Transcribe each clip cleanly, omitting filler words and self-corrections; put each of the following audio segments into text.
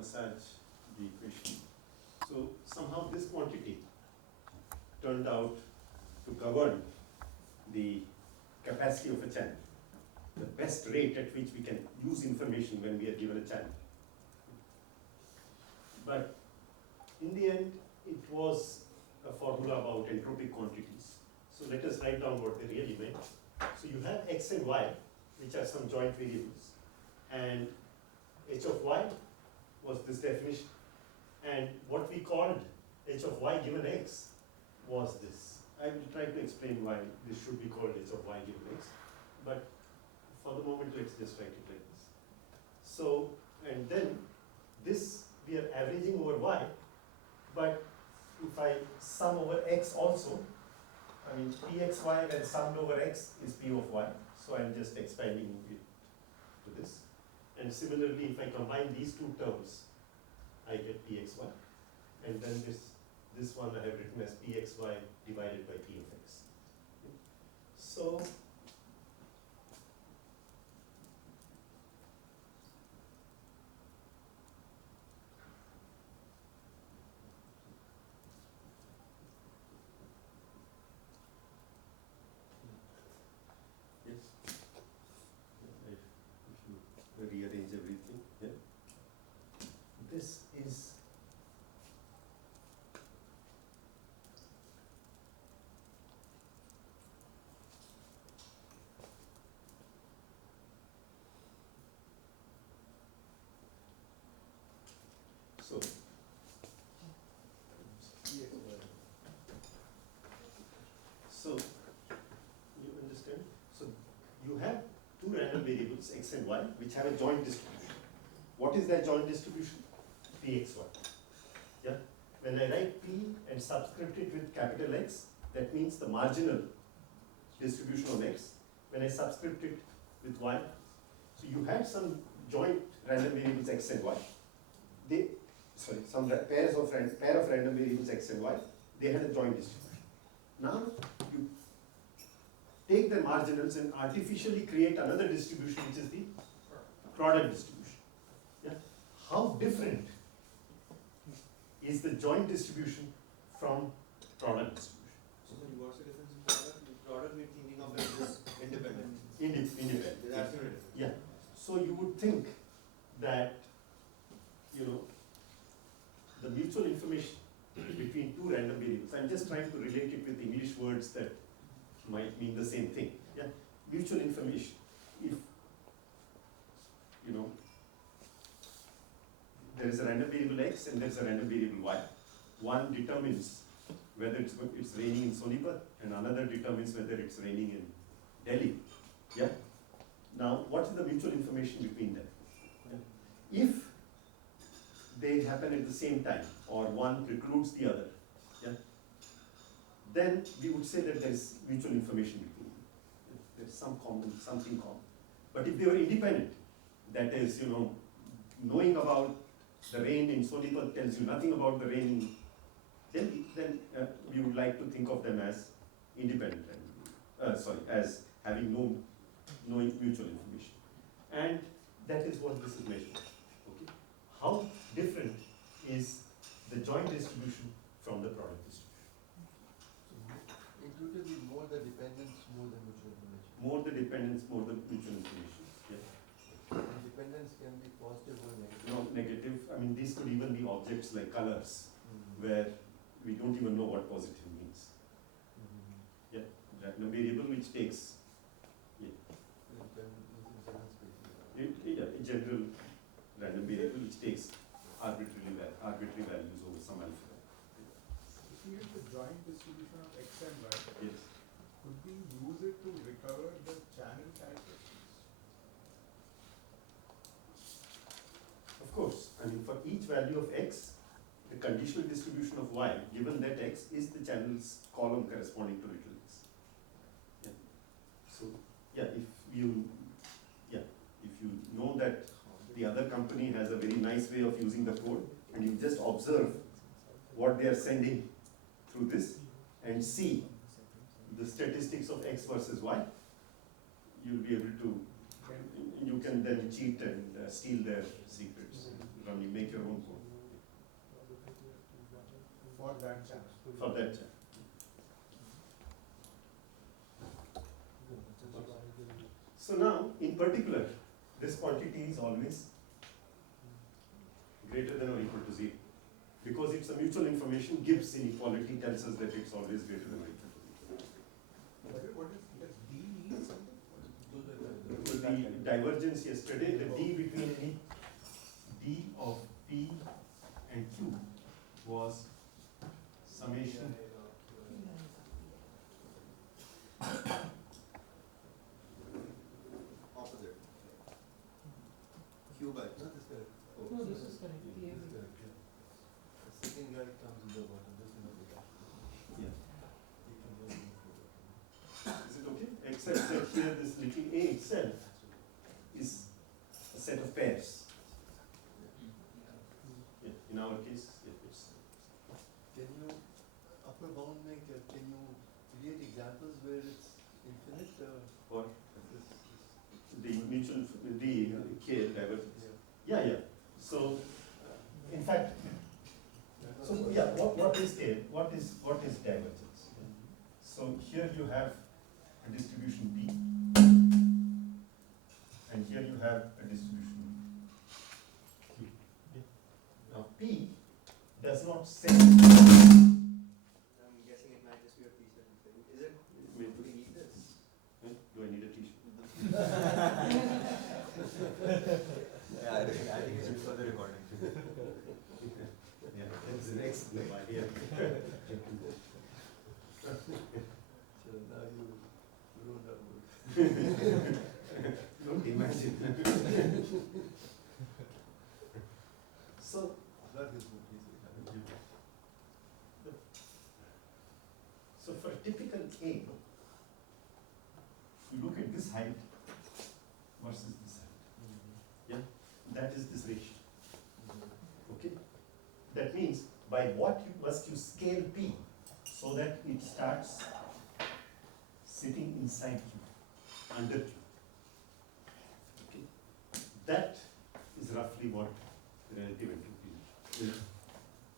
massage the equation. So somehow this quantity turned out to govern the capacity of a channel, the best rate at which we can use information when we are given a channel. But in the end, it was a formula about entropic quantities. So let us write down what they really meant. So you have x and y, which are some joint variables, and h of y was this definition, and what we called h of y given x was this. I will try to explain why this should be called h of y given x, but for the moment let's just write it like this. So, and then this we are averaging over y, but if I sum over x also, I mean pxy when summed over x is p of y, so I'm just expanding it to this. And similarly, if I combine these two terms, I get pxy, and then this one I have written as pxy divided by p of x. So if you rearrange everything, yeah. This is so you understand? So you have two random variables x and y which have a joint distribution. What is that joint distribution? Pxy. Yeah. When I write p and subscript it with capital X, that means the marginal distribution of x. When I subscript it with y, so you had some joint random variables x and y. Some pair of random variables x and y. They had a joint distribution. Now you take the marginals and artificially create another distribution, which is the product distribution. Yeah. How different is the joint distribution from product distribution? So what's the difference in product? The product we're thinking of as independent. Independent. There's absolutely different. Yeah. So you would think that, you know, the mutual information between two random variables, I'm just trying to relate it with English words that might mean the same thing. Yeah. Mutual information. If, you know, there is a random variable x and there is a random variable y. One determines whether it's raining in Sonipat, and another determines whether it's raining in Delhi. Yeah. Now, what is the mutual information between them? Yeah. If they happen at the same time, or one precludes the other, yeah, then we would say that there is mutual information between them. Yeah. There is something common. But if they were independent, that is, you know, knowing about the rain in Sonipat tells you nothing about the rain in Delhi, then we would like to think of them as independent, as having knowing mutual information. And that is what this is measuring. Okay? How different is the joint distribution from the product distribution? So it would be more the dependence, more the mutual information. More the dependence, more the mutual information. Yeah. And dependence can be positive or negative. No, negative. I mean, these could even be objects like colors, where we don't even know what positive means. Yeah, random variable which takes, a general random variable which takes arbitrary values over some alpha. Looking at the joint distribution of x and y, Yes. could we use it to recover the channel characteristics? Of course, I mean, for each value of x, the conditional distribution of y, given that x is the channel's column corresponding to little x. Yeah. So, yeah, if you know that the other company has a very nice way of using the code, and you just observe what they are sending through this and see the statistics of x versus y, you'll be able to, you can then cheat and steal their secrets later on, you make your own code For that channel. for that channel. So now, in particular, this quantity is always greater than or equal to 0. Because it's a mutual information, Gibbs inequality tells us that it's always greater than or equal to 0. What is, does D mean something? The divergence yesterday, the D between any D of P and Q was summation Opposite. Q by. No, this guy. No, this is correct. This Yeah. guy, yeah. The second guy comes in the bottom, just in the bottom. Yeah. He comes in the bottom. Is it okay? Except that here this little a itself is a set of pairs. Yeah, in our case, yeah, it's Can you, upper bound make, can you create examples where it's infinite, or this, the mutual, the K divergence. yeah. Yeah, yeah. So, in fact, so yeah, what is K? What is divergence? So here you have a distribution P, and here you have a distribution Q. Now P does not say. I'm guessing it might just be a piece of information. Is it? Do we need this? Do I need a T-shirt? Yeah, I think it should be for the recording. Yeah, that's the next idea. So now you don't have work. Don't imagine. So, That is good, please. so for typical A, you look at this height versus this height. That is this ratio. Okay? That means by what must you scale P so that it starts sitting inside Q, under Q. Okay? That is roughly what relative entropy is.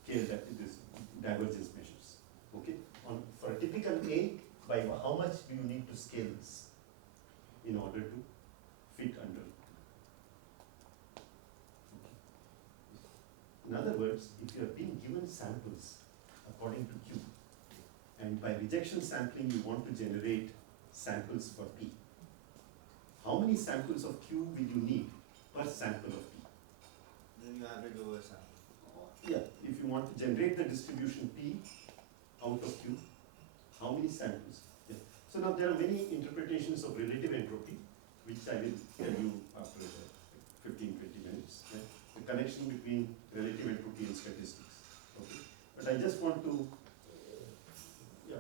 Scale that this divergence measures. Okay? For a typical A, by how much do you need to scale this in order to fit under? In other words, if you are being given samples according to Q, and by rejection sampling you want to generate samples for P, how many samples of Q will you need per sample of P? Then you average over a sample. Yeah, if you want to generate the distribution P out of Q, how many samples? Yeah. So now there are many interpretations of relative entropy, which I will tell you after 15-20 minutes. Yeah. The connection between relative entropy and statistics. Okay. But I just want to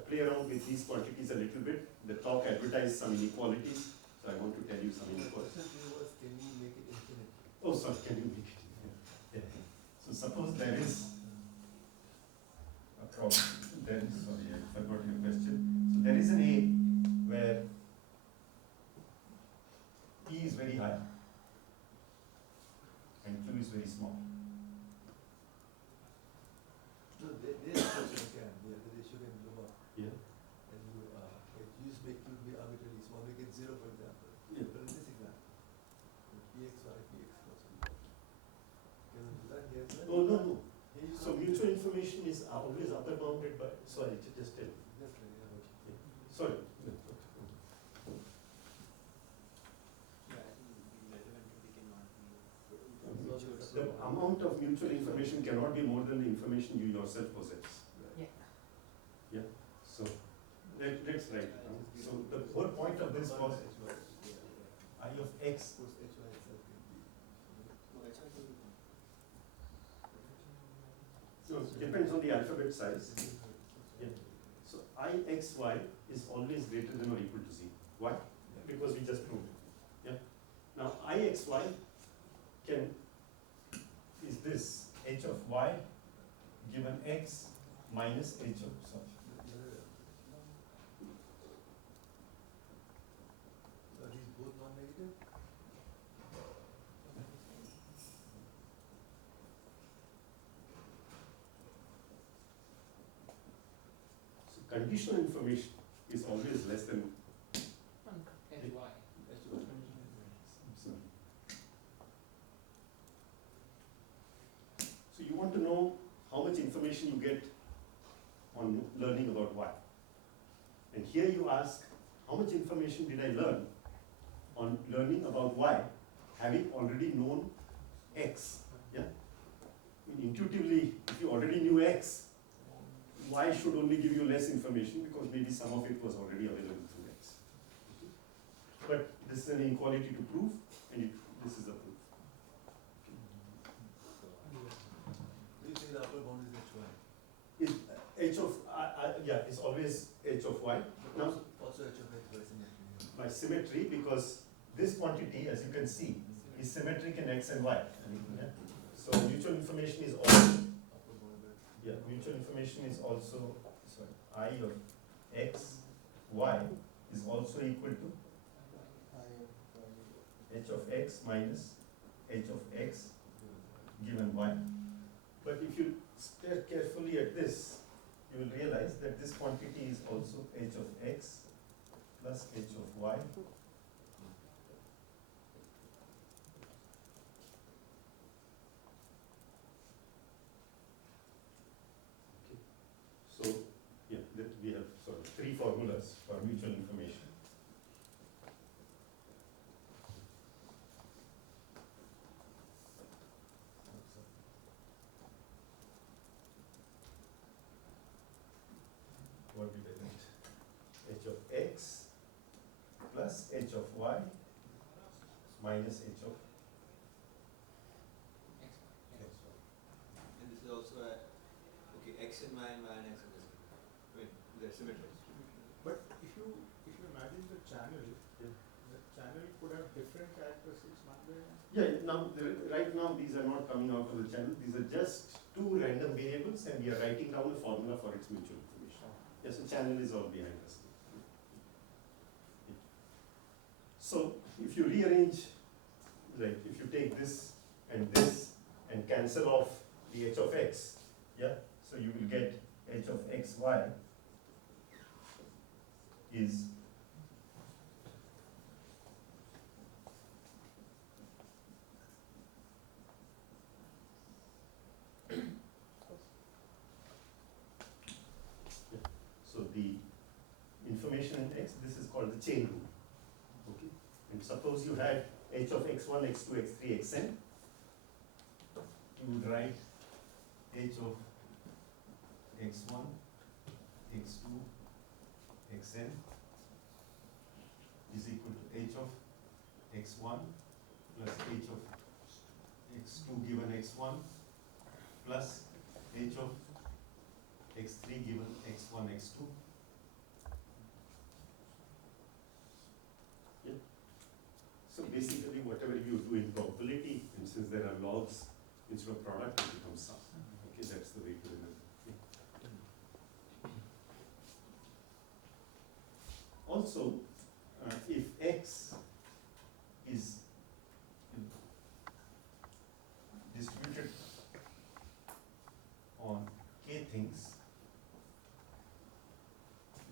play around with these quantities a little bit. The talk advertised some inequalities, so I want to tell you some The inequalities. question was, can you make it infinite? Oh, sorry, can you make it? Yeah. So suppose there is a problem. There is, sorry, I forgot your question. So there is an A where P is very high and Q is very small. No, there is a question can, yeah, the ratio can go up. Yeah. And you, like, you just make it be arbitrarily small, make it 0 for example. Yeah. But in this example, pxy, px plus p. Can you do that here as well? Oh, no, no. Here you So can't do mutual that. information is always upper bounded by, sorry, just tell me. That's right, yeah, okay. Sorry. Yeah, I think the relative entropy cannot be. The amount of mutual information cannot be more than the information you yourself possess. Yeah. Yeah. So let's write it down. So the whole point of this was I of x. Of course, hy itself can be. No, it's not going to be. So it depends on the alphabet size. Yeah. So ixy is always greater than or equal to 0. Why? Because we just proved it. Yeah. Now ixy is this h of y given x minus h of sorry. So are these both non-negative? conditional information is always less than, HY. sorry. So you want to know how much information you get on learning about Y. And here you ask, how much information did I learn on learning about Y, having already known X? Yeah? I mean, intuitively, if you already knew X, Y should only give you less information because maybe some of it was already available through X. But this is an inequality to prove, and this is the proof. Do you say the upper bound is HY? Is H of yeah, is always H of Y. But Now, also H of X by symmetry. by symmetry, because this quantity, as you can see, is symmetric in X and Y. Yeah? So mutual information is also, Upper bound by. yeah, mutual information is also, sorry, I of X, Y is also equal to H of X minus H of X given Y. But if you stare carefully at this, you will realize that this quantity is also H of X plus H of Y. So, yeah, we have sort of three formulas for mutual information. What did I get? H of X plus H of Y minus H of X. And this is also okay, X and Y and Y and X and Y. I mean, they're symmetric. But if you imagine the channel, Yeah. the channel could have different characteristics, not there. Yeah, now, right now, these are not coming out of the channel, these are just two random variables and we are writing down a formula for its mutual information. Yes, the channel is all behind us. So, if you rearrange, like, if you take this and cancel off the H of X, yeah, so you will get H of XY is so the information in X, this is called the chain rule. Okay? And suppose you had H of X1, X2, X3, Xn, you would write H of X1, X2, Xn is equal to H of X1 plus H of X2 given X1 plus H of X3 given X1, X2. Yeah. So basically whatever you do in probability, and since there are logs instead of product, it becomes sum. Okay, that's the way to remember. Also, if X is distributed on k things,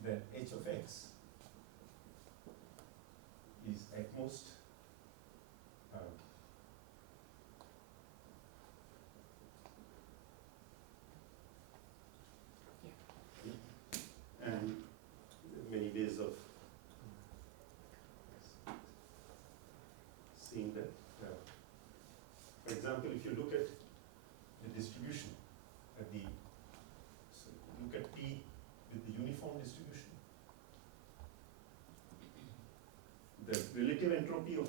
then H of X is at most and there are many ways of seeing that. For example, if you look at the distribution at the, so look at P with the uniform distribution. The relative entropy of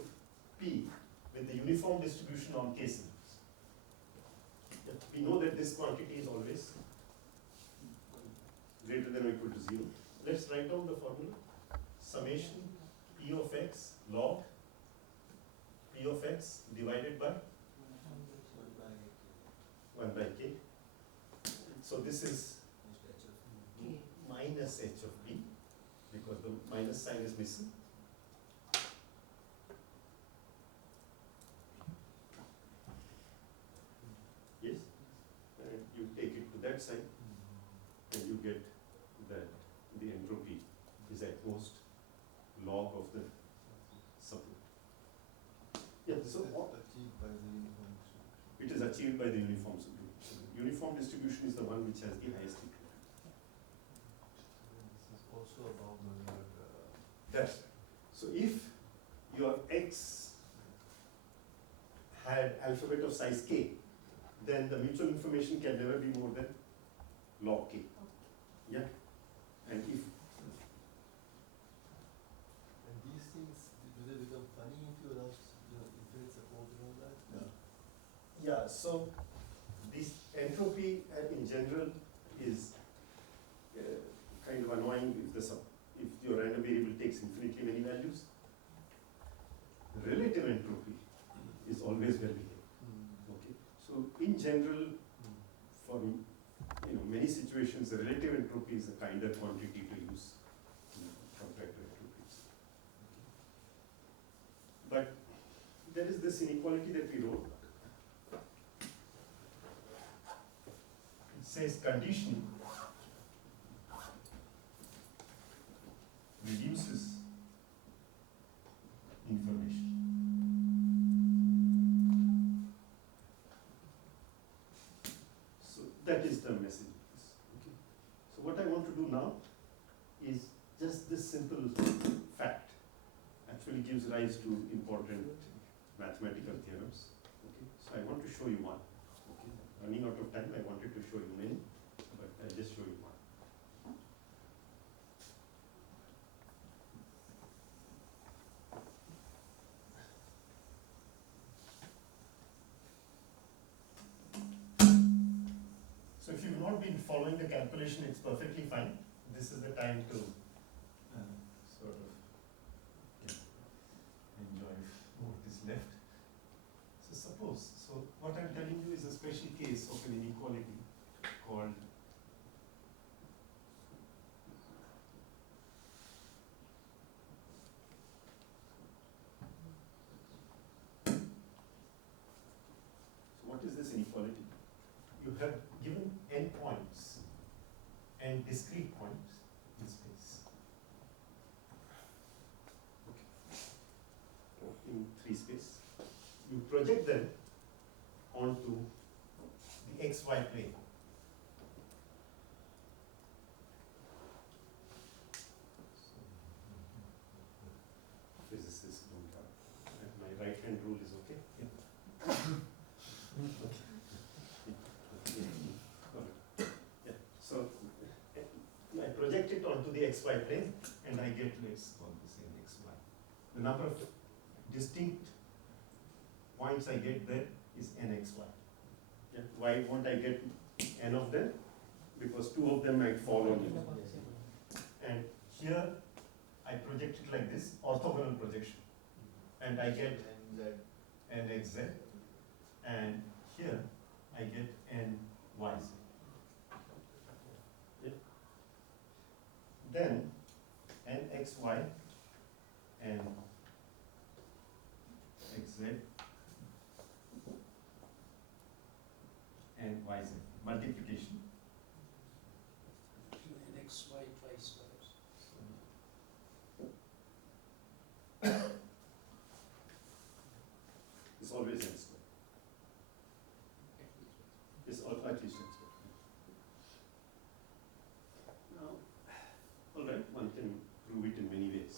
P with the uniform distribution on K signals. We know that this quantity is always greater than or equal to 0. Let's write down the formula. Summation P of X log P of X divided by 1 by K. So this is minus H of P because the minus sign is missing. Yes? And you take it to that side and you get that the entropy is at most log of the support. Yeah, so Achieved by the uniform distribution. it is achieved by the uniform distribution. Uniform distribution is the one which has the highest entropy. This is also a bound on your, That's right. So if your X had alphabet of size k, then the mutual information can never be more than log k. Yeah? And if, and these things, do they become funny if you allow, infinite support and all that? yeah, so this entropy in general is kind of annoying if your random variable takes infinitely many values. Relative entropy is always well behaved. Okay, so in general, for many situations, the relative entropy is a kinder quantity to use compared to entropies. But there is this inequality that we wrote. It says condition reduces information. So that is the message of this. Okay. So what I want to do now is just this simple fact actually gives rise to important mathematical theorems. Okay. So I want to show you one. Okay. Running out of time, I wanted to show you many, but I'll just show you one. So if you've not been following the calculation, it's perfectly fine. This is the time to sort of enjoy what is left. So what I'm telling you is a special case of an inequality called what is this inequality? You have given n points and discrete points in space. Okay. In 3 space. You project them onto the xy plane. Physicists don't have. My right hand rule is okay. Yeah. Yeah. So I project it onto the xy plane and I get, let's call this in xy. The number of distinct points I get there is nxy. Yeah. Why won't I get n of them? Because 2 of them might fall on you. And here I project it like this, orthogonal projection. And I get nxz. And here I get nyz. Yeah. Then nxy and xz and yz multiplication. And xy twice perhaps. It's always n square. It's at least n square. Now, all right, one can prove it in many ways.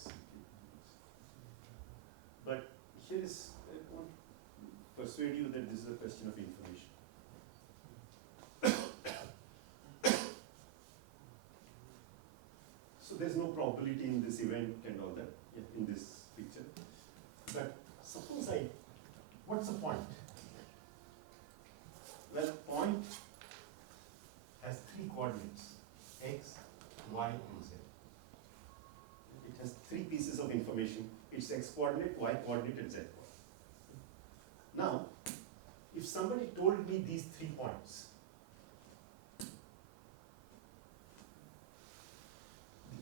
But here is, I want to persuade you that this is a question of information. So there's no probability in this event and all that, in this picture. But suppose what's the point? Well, point has 3 coordinates, x, y, and z. It has 3 pieces of information. Its x coordinate, y coordinate, and z coordinate. Now, if somebody told me these 3 points,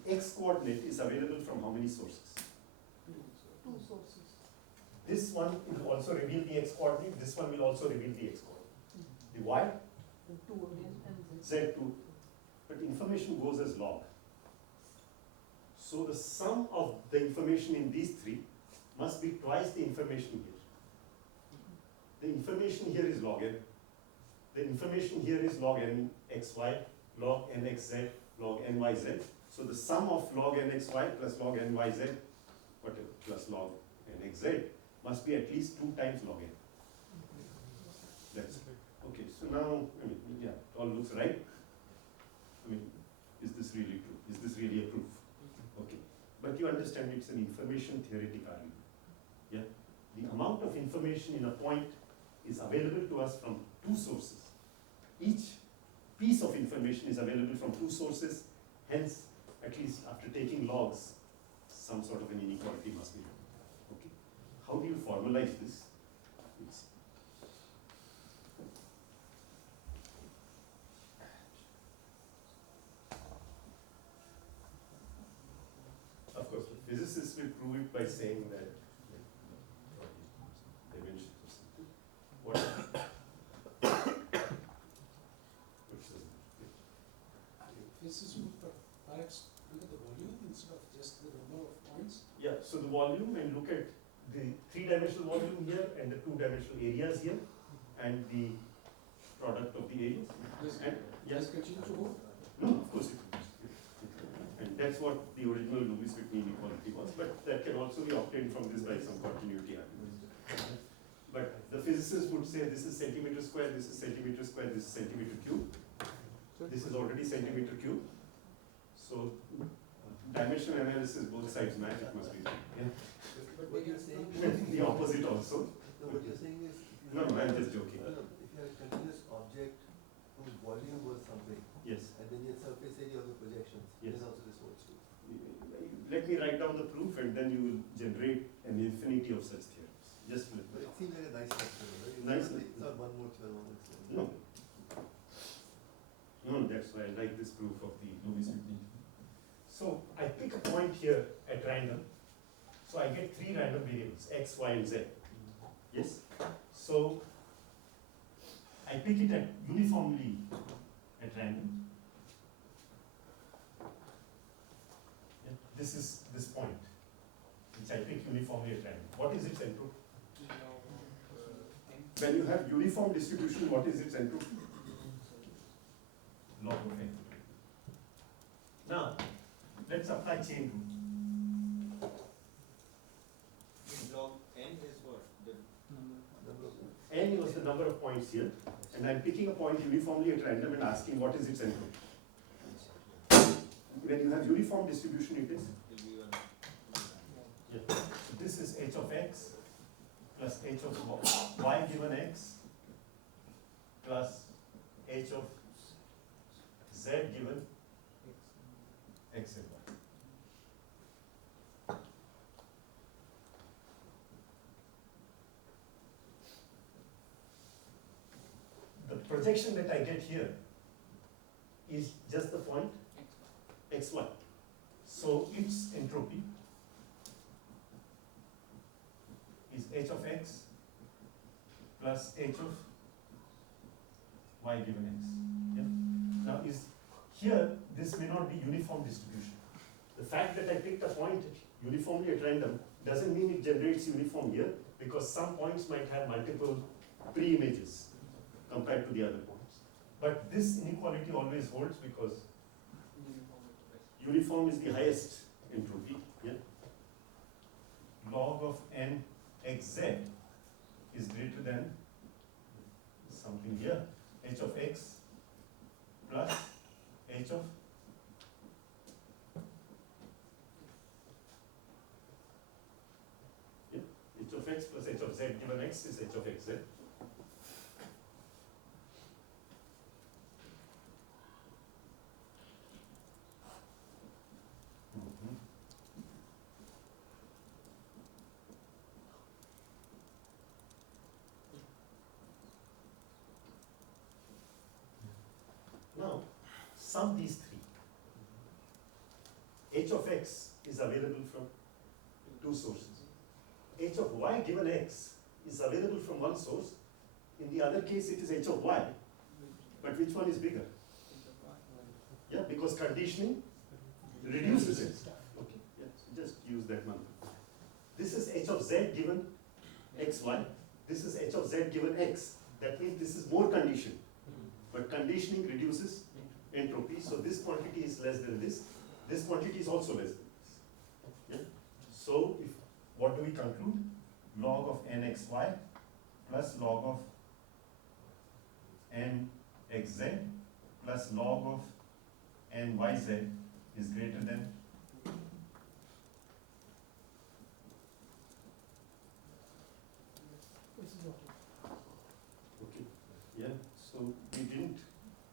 the x coordinate is available from how many sources? 2 sources. This one will also reveal the x coordinate, this one will also reveal the x coordinate. The y, The 2 again and z too, but information goes as log. So the sum of the information in these three must be twice the information here. The information here is log n. The information here is log n xy, log n xz, log n yz. So the sum of log n xy plus log n yz, whatever, plus log n xz must be at least 2 times log n. That's it. Okay, so now, I mean, yeah, it all looks right. I mean, is this really true? Is this really a proof? Okay, but you understand it's an information theoretic argument. Yeah, the amount of information in a point is available to us from 2 sources. Each piece of information is available from 2 sources, hence, at least after taking logs, some sort of an inequality must be there. Okay, how do you formalize this? It's of course, physicists will prove it by saying that dimensions or something. What? This would perhaps look at the volume instead of just the number of points. Yeah, so the volume, and look at the 3-dimensional volume here and the 2-dimensional areas here and the product of the areas. Yes, And yes, continue to hold. no, of course it is. And that's what the original Lewis-Whitney inequality was, but that can also be obtained from this by some continuity argument. But the physicists would say this is centimeter square, this is centimeter square, this is centimeter cube. This is already centimeter cube. So dimensional analysis, both sides match, it must be. Yeah. But what you're saying The opposite also. no, what you're saying is, if you No, have- I'm just joking. no, if you have a continuous object whose volume was something, Yes. and then your surface area of the projections, Yes. then also this holds true. Let me write down the proof and then you will generate an infinity of such theorems. Just let But me. it seems like a nice structure, right? Nice. It's not one more theorem on its own. No. No, that's why I like this proof of the Lewis-Whitney. So I pick a point here at random. So I get 3 random variables, x, y, and z. Yes? So I pick it at uniformly at random. Yeah, this is this point, which I pick uniformly at random. What is its entropy? When you have uniform distribution, what is its entropy? Log of n. Now, let's apply chain rule. Log n is what? The Number of them. N was the number of points here, and I'm picking a point uniformly at random and asking what is its entropy. When you have uniform distribution, it is. will be one. Yeah. So this is h of x plus h of y given x plus h of z given x and y. The projection that I get here is just the point xy. So its entropy is h of x plus h of y given x. Yeah? Now is here this may not be uniform distribution. The fact that I picked a point uniformly at random doesn't mean it generates uniform here, because some points might have multiple pre-images compared to the other points. But this inequality always holds because uniform is the highest entropy. Yeah? Log of n xz is greater than something here, h of x plus h of h of x plus h of z given x is h of xz. Now, sum these three. H of x is available from 2 sources. H of y given x is available from one source. In the other case, it is h of y. But which one is bigger? Yeah, because conditioning reduces it. Okay. h of z given x, y. This is h of z given x. That means this is more condition. But conditioning reduces entropy. So this quantity is less than this. This quantity is also less than this. Yeah? So if, what do we conclude? Log of nxy plus log of nxz plus log of nyz is greater than okay. Yeah. So we didn't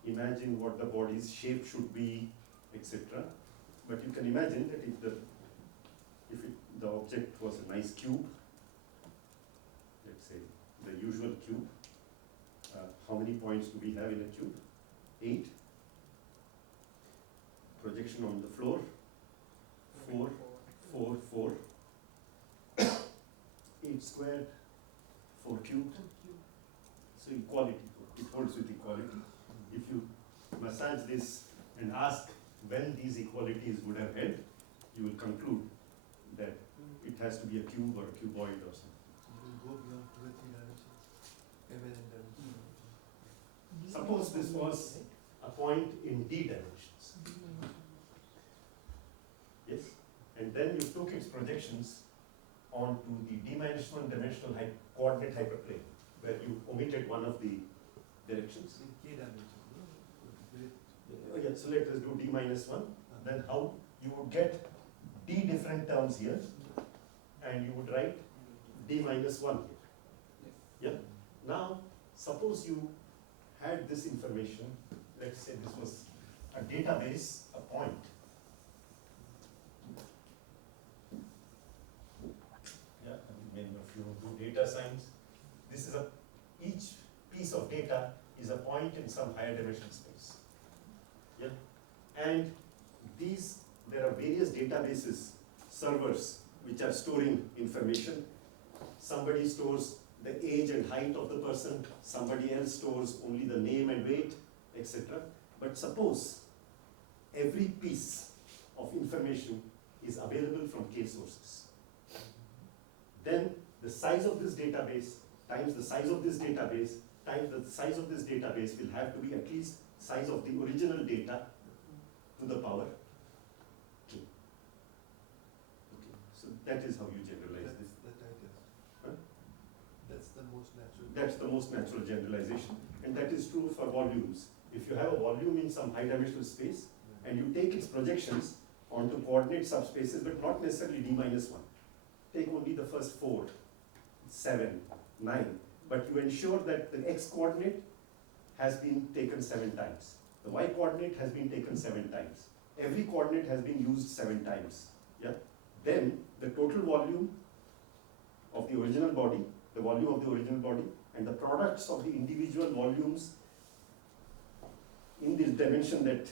imagine what the body's shape should be, etc. But you can imagine that if the object was a nice cube, let's say the usual cube, how many points do we have in a cube? 8. Projection on the floor, 4, 4, 4. 8 squared, 4 cubed. So equality, it holds with equality. If you massage this and ask when these equalities would have held, you will conclude that it has to be a cube or a cuboid or something. You will go beyond 2 or 3 dimensions. MNN dimensions. Suppose this was a point in d dimensions. Yes? And then you took its projections onto the dimensional coordinate hyperplane, where you omitted one of the directions. In k dimensions. No? Oh, yeah, so let us do d minus 1. Then how you would get d different terms here, and you would write d minus 1 here. Yeah? Now, suppose you had this information, let's say this was a database, a point. Yeah, I mean, many of you do data science. This is each piece of data is a point in some higher dimensional space. Yeah? And there are various databases, servers, which are storing information. Somebody stores the age and height of the person, somebody else stores only the name and weight, etc. But suppose every piece of information is available from k sources. Then the size of this database times the size of this database times the size of this database will have to be at least size of the original data to the power k. Okay. So that is how you generalize this. That's the most natural. That's the most natural generalization, and that is true for volumes. If you have a volume in some high dimensional space and you take its projections onto coordinate subspaces, but not necessarily d minus 1. Take only the first 4, 7, 9, but you ensure that the x coordinate has been taken 7 times. The y coordinate has been taken 7 times. Every coordinate has been used 7 times. Yeah? Then the total volume of the original body, the volume of the original body, and the products of the individual volumes in this dimension that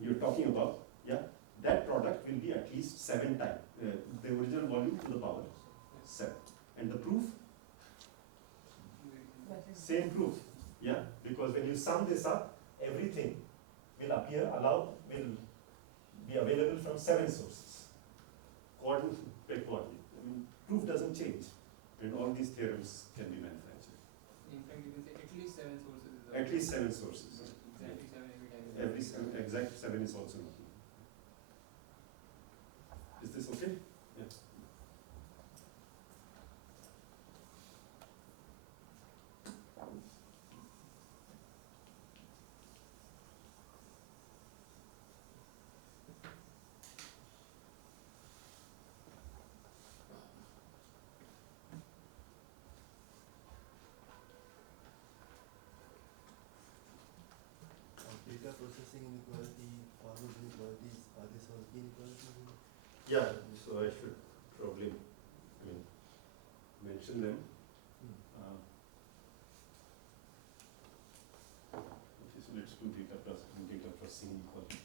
you're talking about, yeah, that product will be at least 7 times the original volume to the power 7. And the proof? Same proof, yeah, because when you sum this up, everything will will be available from 7 sources, coordinate by coordinate. I mean, proof doesn't change, and all these theorems can be manufactured. In fact, you can say at least 7 sources. At least 7 sources. Exactly 7 every time. Every 7, exact 7 is also not. Is this okay? Yeah. Data processing inequality, farmers inequalities, are these all key inequalities? Yeah, so I should probably mention them. Okay, so let's do data processing inequality.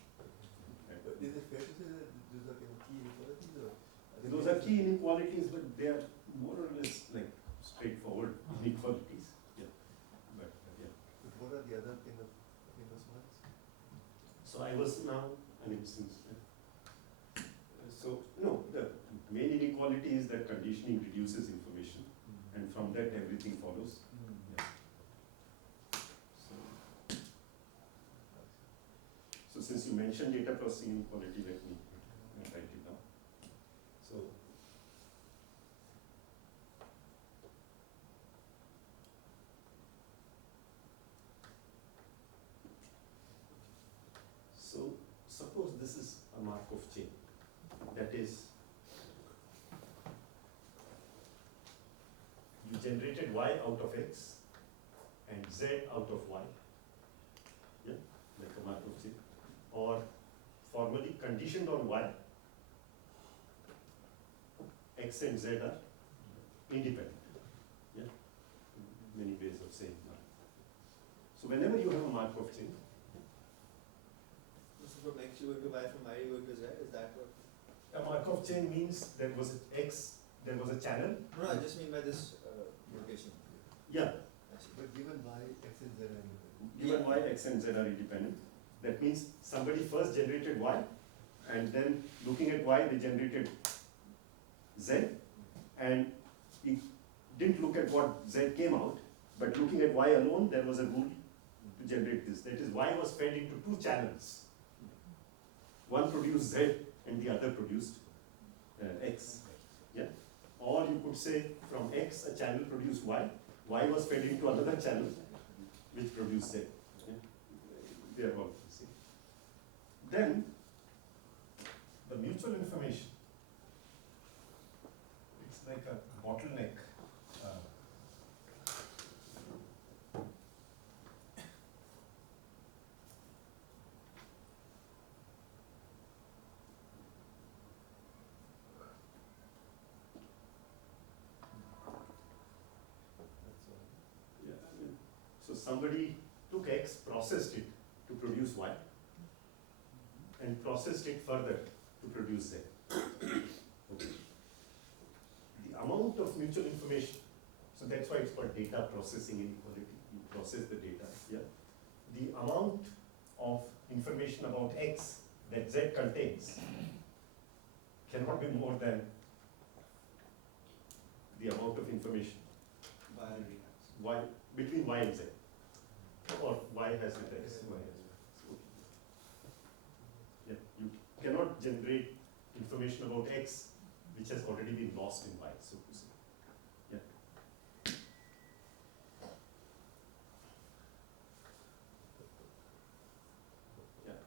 But is it fair to say that those are kind of key inequalities, or? Those are key inequalities, but they are more or less like straightforward inequalities. Yeah. But yeah. But what are the other kind of famous ones? So I was now, so no, the main inequality inequality is that conditioning reduces information, and from that everything follows. Yeah. So since you mentioned data processing inequality, let me write it down. So suppose this is a Markov chain, that is, you generated y out of x and z out of y, yeah, like a Markov chain, or formally conditioned on y, x and z are independent, yeah, many ways of saying that. So whenever you have a Markov chain, So from X you go to Y, from Y you go to Z, is that what? a Markov chain means there was there was a channel. No, I just mean by this notation. Yeah, I see. But given y, x and z are independent. given y, x and z are independent. That means somebody first generated y, and then looking at y, they generated z, and he didn't look at what z came out, but looking at y alone, there was a rule to generate this. That is, y was fed into two channels. One produced z, and the other produced x. Yeah? Or you could say from x, a channel produced y was fed into another channel which produced z. Yeah? They are all the same. Then, the mutual information, it's like a bottleneck. Yeah, I mean, so somebody took x, processed it to produce y, and processed it further to produce z. Okay. The amount of mutual information, so that's why it's called data processing inequality. You process the data, yeah. The amount of information about x that z contains cannot be more than the amount of information Y y between y and z, or y has with x. Y has with x. Okay. Yeah, you cannot generate information about x which has already been lost in y, so to say. Yeah. Yeah.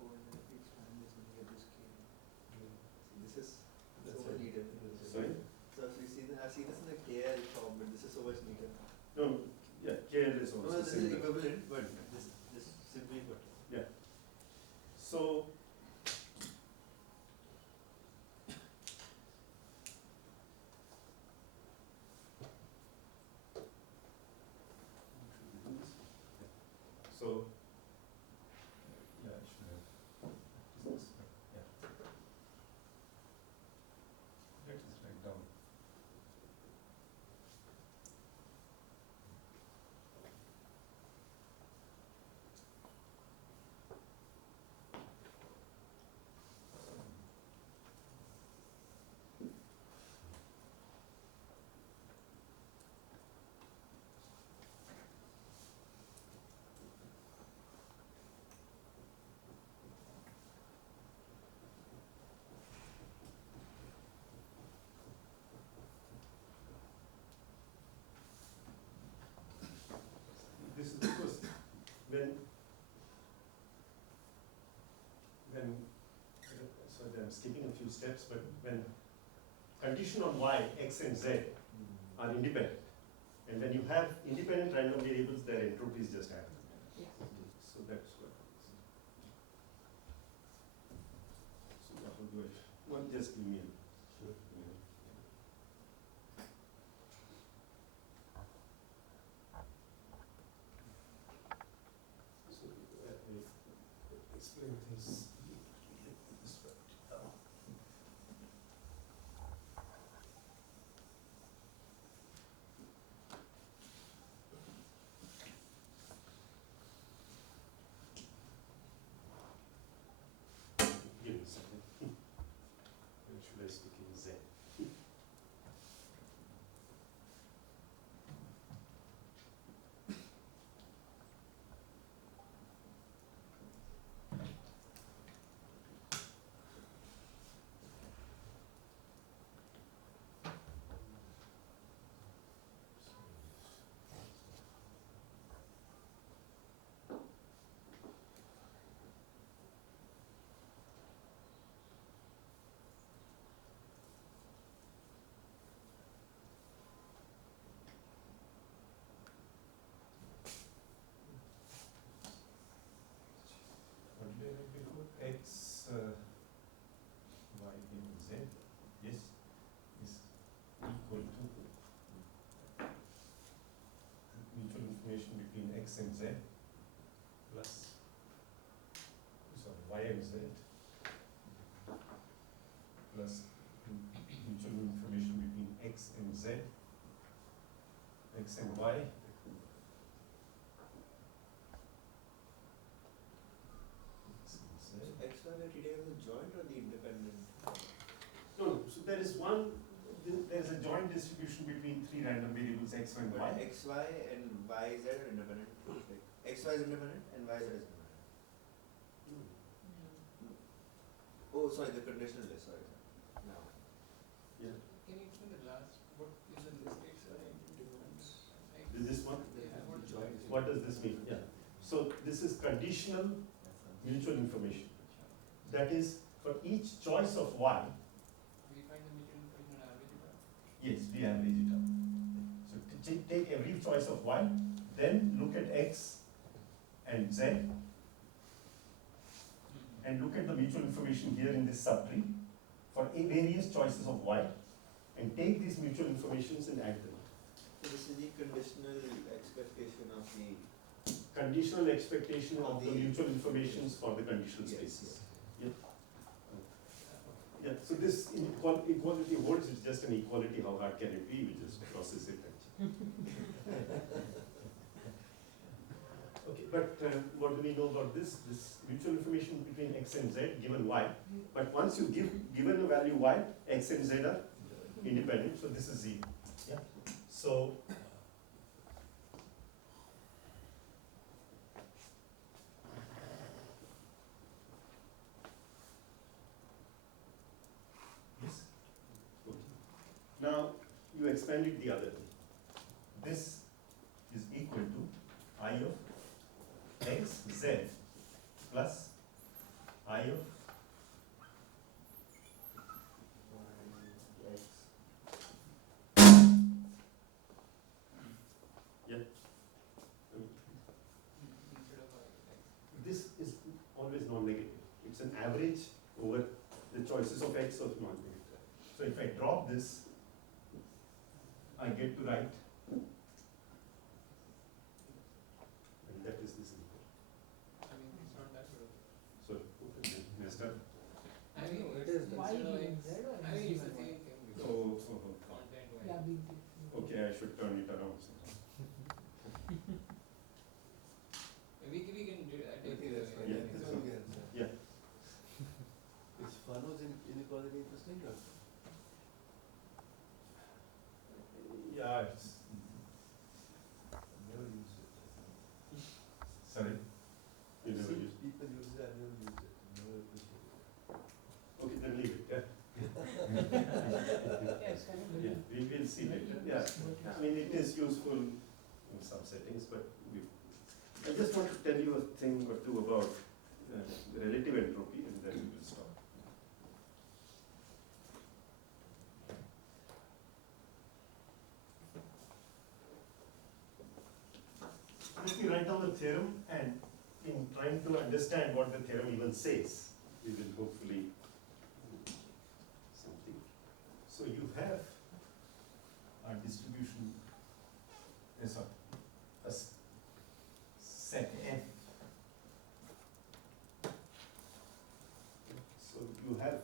Oh, and then if we expand this and we get this K. This is That's so much it. neater. Sorry? So if you see I see this in the KL form, but this is so much neater. No, yeah, KL is No, also this is similar. equivalent, but this simply put. So, so, yeah, I should have, is this, yeah. Let us write down. This is because sorry, I'm skipping a few steps, but when condition on y, x and z are independent, and when you have independent random variables, their entropies just add. So that's what. So what will do it? One, just give me a. Sure. So explain things. This way. Give me a second. Where should I stick in Z? yes, is equal to mutual information between x and z plus, sorry, y and z plus mutual information between x and z, x and y, So X, Y, and T as a joint or the independent? No, no, so there is one, there is a joint distribution between three random variables x and But y. X, Y, and Y, Z are independent. Like X, Y is independent and Y, Z is independent. Oh, sorry, the conditional list. Sorry. No. Yeah. Can you explain the last, what is the list X, Y, and Is this one? Yeah, what is Joint. What does this mean? Yeah. So this is conditional mutual information. That is, for each choice of y, we find the mutual information on average about? yes, we average it out. So take every choice of y, then look at x and z, and look at the mutual information here in this subtree for various choices of y, and take these mutual informations and add them. So this is the conditional expectation of the. Conditional expectation of Of the the- mutual informations for the conditional Yes, spaces. Yeah, so this equality holds, it's just an equality, how hard can it be, we just process it. Okay, but what do we know about this? This mutual information between x and z given y, but once you given a value y, x and z are independent, so this is 0. Yeah. So yes. Okay. Now you expand it the other way. This is equal to I of x z plus I of X. Instead of X. this is always non-negative. It's an average over the choices of x of non-negative. So if I drop this, I get to write, and that is this equal. I mean, it's not that good. So, messed up. I mean, it is instead of Y X, given Z or I mean, it's X the given same Y? thing. Oh, Content wise. Yeah, big. okay, I should turn it around somehow. We can do that. I think that's fine. Yeah. This one we can answer. Yeah. Is Fano's inequality interesting or? Yeah, it's, I've never used it. sorry. You never See, use. people use it, I've never used it, never appreciated it. Okay, then leave it, yeah. Yeah, it's kind of Yeah, we will see later, yeah. I mean, it is useful in some settings, but I just want to tell you a thing or two about relative entropy, and then we will stop. Let me write down the theorem, and in trying to understand what the theorem even says, we will hopefully something. So you have a distribution, sorry, a set F. So you have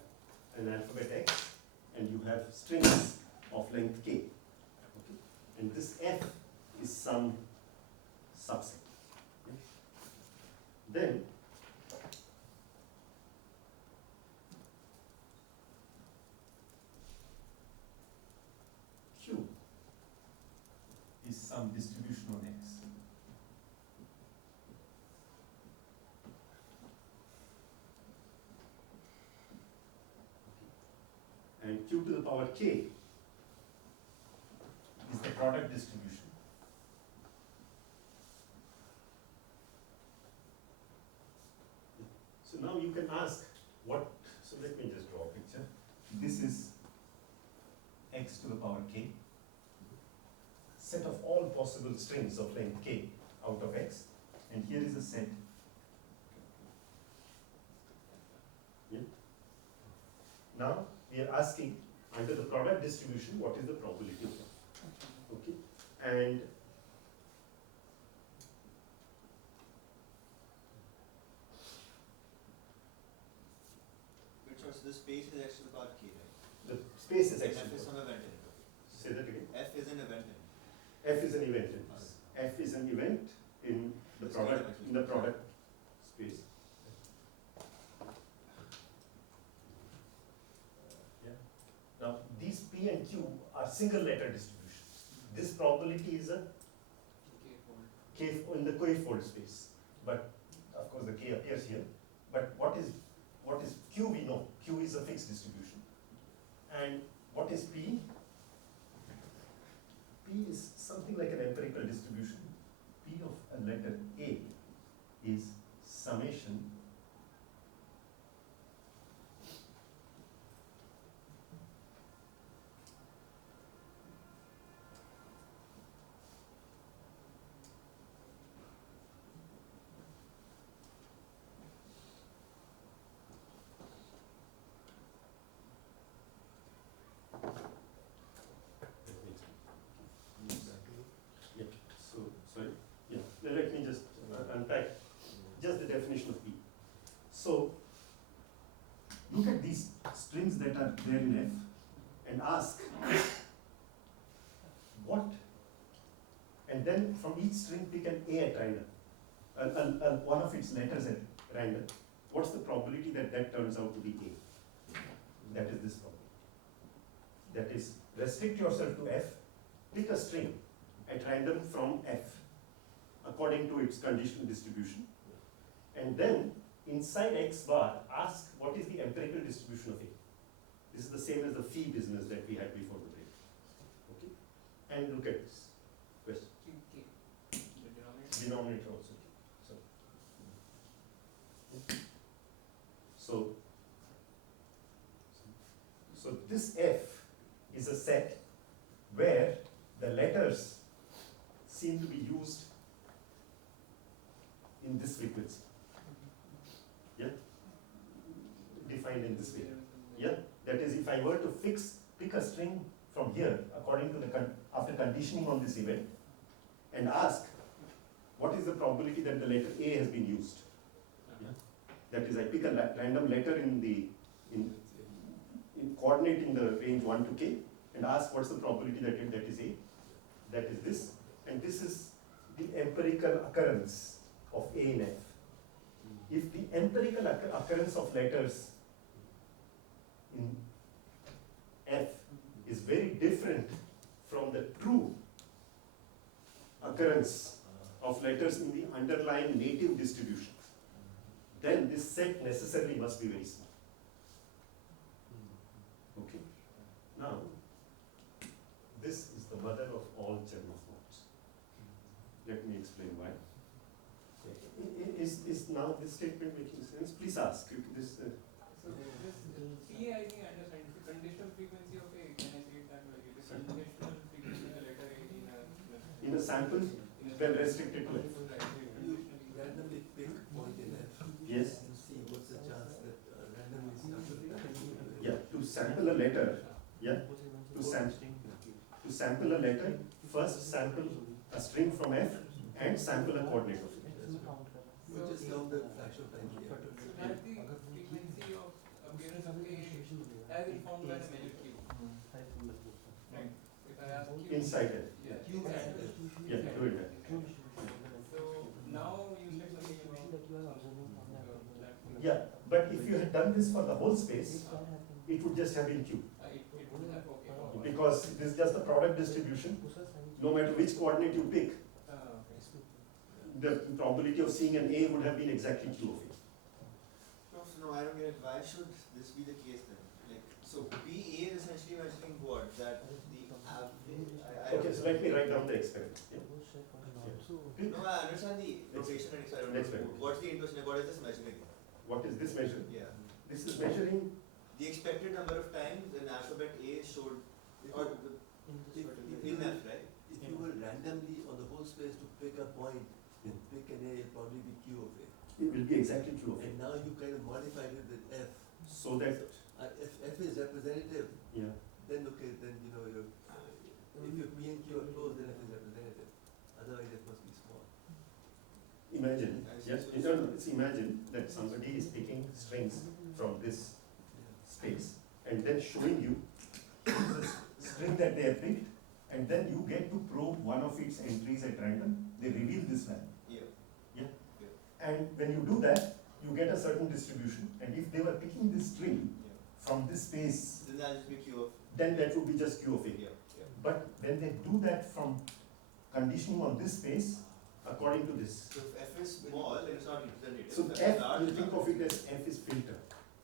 an alphabet X, and you have strings of length K. Okay? And this F is some subset. Okay? Then Q is some distribution on X. And Q to the power K is the product distribution. So now you can ask what, so let me just draw a picture. This is x to the power k, set of all possible strings of length k out of x, and here is a set. Yeah. Now we are asking under the product distribution, what is the probability of F. Okay, and Which was the space is actually part K, right? the space is F actually. is some event in it. Say that again. F is an event in it. F is an event in this. F is an event in the It's product, three-dimensional. in the product space. Yeah. Now, these P and Q are single letter distributions. This probability is a K in the K-fold space. But of course the K appears here. But what is Q we know? Q is a fixed distribution. And what is P? P is something like an empirical distribution. P of a letter A is summation let me just unpack just the definition of P. So, look at these strings that are there in F and ask what, and then from each string pick an A at random, one of its letters at random. What's the probability that that turns out to be A? That is this probability. That is, restrict yourself to F, pick a string at random from F according to its conditional distribution, and then inside X bar ask what is the empirical distribution of A. This is the same as the phi business that we had before the break. Okay, and look at this question. Denominator also. So this F is a set where the letters seem to be used in this frequency. Yeah? Defined in this way. Yeah? That is, if I were to pick a string from here according to the after conditioning on this event and ask what is the probability that the letter A has been used. Yeah? That is, I pick a random letter in coordinate in the range 1 to k and ask what's the probability that is A. That is this, and this is the empirical occurrence of A in F. If the empirical occurrence of letters in F is very different from the true occurrence of letters in the underlying native distribution, then this set necessarily must be very small. Okay. Now, this is the mother of all Chernoff modes. Let me explain why. Is now this statement making sense? Please ask. This. So this P, I think I understand. It's the conditional frequency of A. Can I say it that way? It is conditional frequency of the letter A In a sample, well restricted to F. You randomly pick point in F. Yes. And see what's the chance that randomly sample. Yeah. To sample a letter. Yeah. To sample a letter, first sample a string from F and sample a coordinate of it. You just count the fraction of time here. So that's the frequency of appearance of A as informed by the measure Q. Right. If I ask Q. Inside F. Yeah. Q Inside and F. F. Yeah, do it that. So now you said something about Yeah, but if you had done this for the whole space, it would just have been Q. it would have okay. Because this is just the product distribution. No matter which coordinate you pick, Okay. the probability of seeing an A would have been exactly Q of A. No, I don't get it. Why should this be the case then? Like, so PA is essentially measuring what? That the average. Okay, so let me write down the experiment. Yeah. No, I understand the notation and experiment. Experiment. What's the intuition? What is this measuring? What is this measure? Yeah. This is measuring. The expected number of times an alphabet A showed, or in F, right? If you were randomly on the whole space to pick a point, then pick an A, it'll probably be Q of A. It will be exactly Q of A. And now you kind of modified it with F. So that, If F is representative, yeah, that somebody is picking strings from this space and then showing you the string that they have picked, and then you get to probe one of its entries at random. They reveal this value. Yeah. And when you do that, you get a certain distribution. And if they were picking this string from this space, Then that'll just be Q of. then that would be just Q of A. Yeah. But when they do that from conditioning on this space, according to this. So if F is small, then it's not representative. So If F, large, you it's think not of it as F is filter.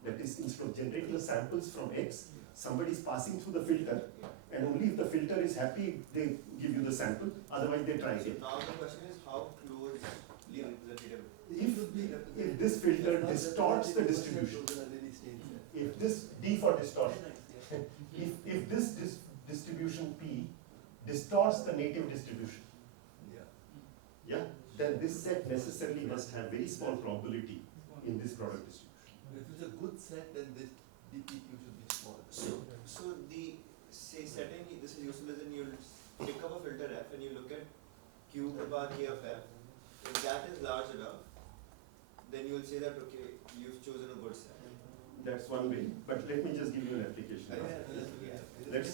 That is, instead of generating the samples from X, somebody is passing through the filter, Yeah. and only if the filter is happy, they give you the sample, otherwise they try So again. now the question is how closely representative. If this filter distorts the distribution, if this D for distortion, if this distribution P distorts the native distribution, yeah, then this set necessarily must have very small probability in this product distribution. If it's a good set, then this DPQ should be small. So the say setting, this is useful as in you'll pick up a filter F and you look at Q bar K of F. If that is large enough, then you'll say that okay, you've chosen a good set. That's one way, but let me just give you an application. Let's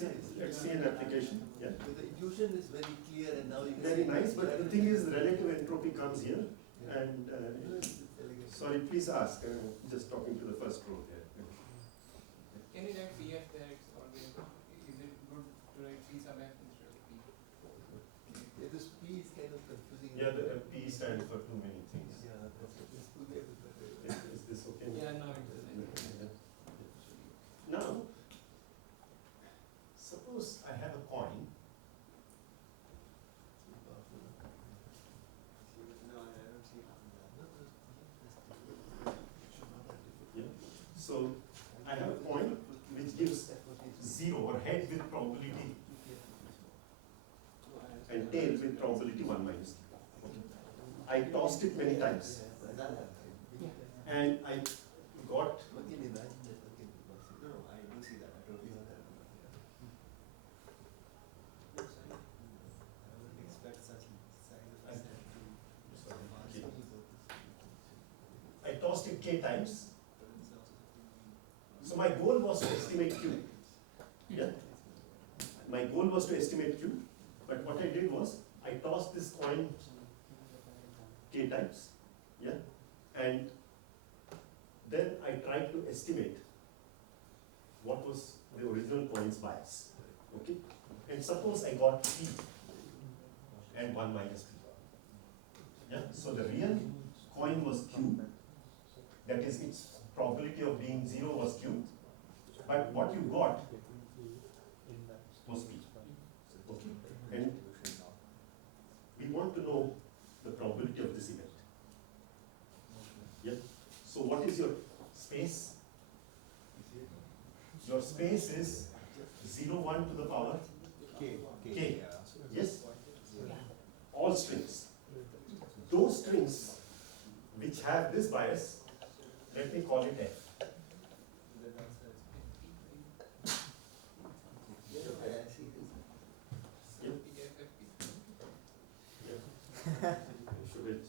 see an application, yeah. So the intuition is very clear, and now you can. Very see nice, but the thing is relative entropy comes here, Yeah. and, It's elegant. sorry, please ask, just talking to the first row here. Can you write PF there, or is it good to write P sub F instead of P? Yeah, this P is kind of confusing. Yeah, the P stands for too many things. Yeah, that's it. This could be a bit better. Is this okay? Yeah, now it doesn't. Now, suppose I have a coin, No, I don't see how yeah. So I have a coin which gives 0 or head with probability and tail with probability 1 minus. Okay. I tossed it many times and I got One can imagine that one can be possible. No, I do see that. I totally see that. I wouldn't expect such size of a set to Okay. I tossed it k times. So my goal was to estimate Q. Yeah. My goal was to estimate Q, but what I did was I tossed this coin k times. Yeah. And then I tried to estimate what was the original coin's bias. Okay. And suppose I got P and 1 minus P. Yeah. So the real coin was Q. That is, its probability of being 0 was Q. But what you got was P. Okay. And we want to know the probability of this event. Yeah. So what is your space? Your space is 0, 1 to the power K. K. Yes? All strings. Those strings which have this bias, let me call it F. Yeah. Should it?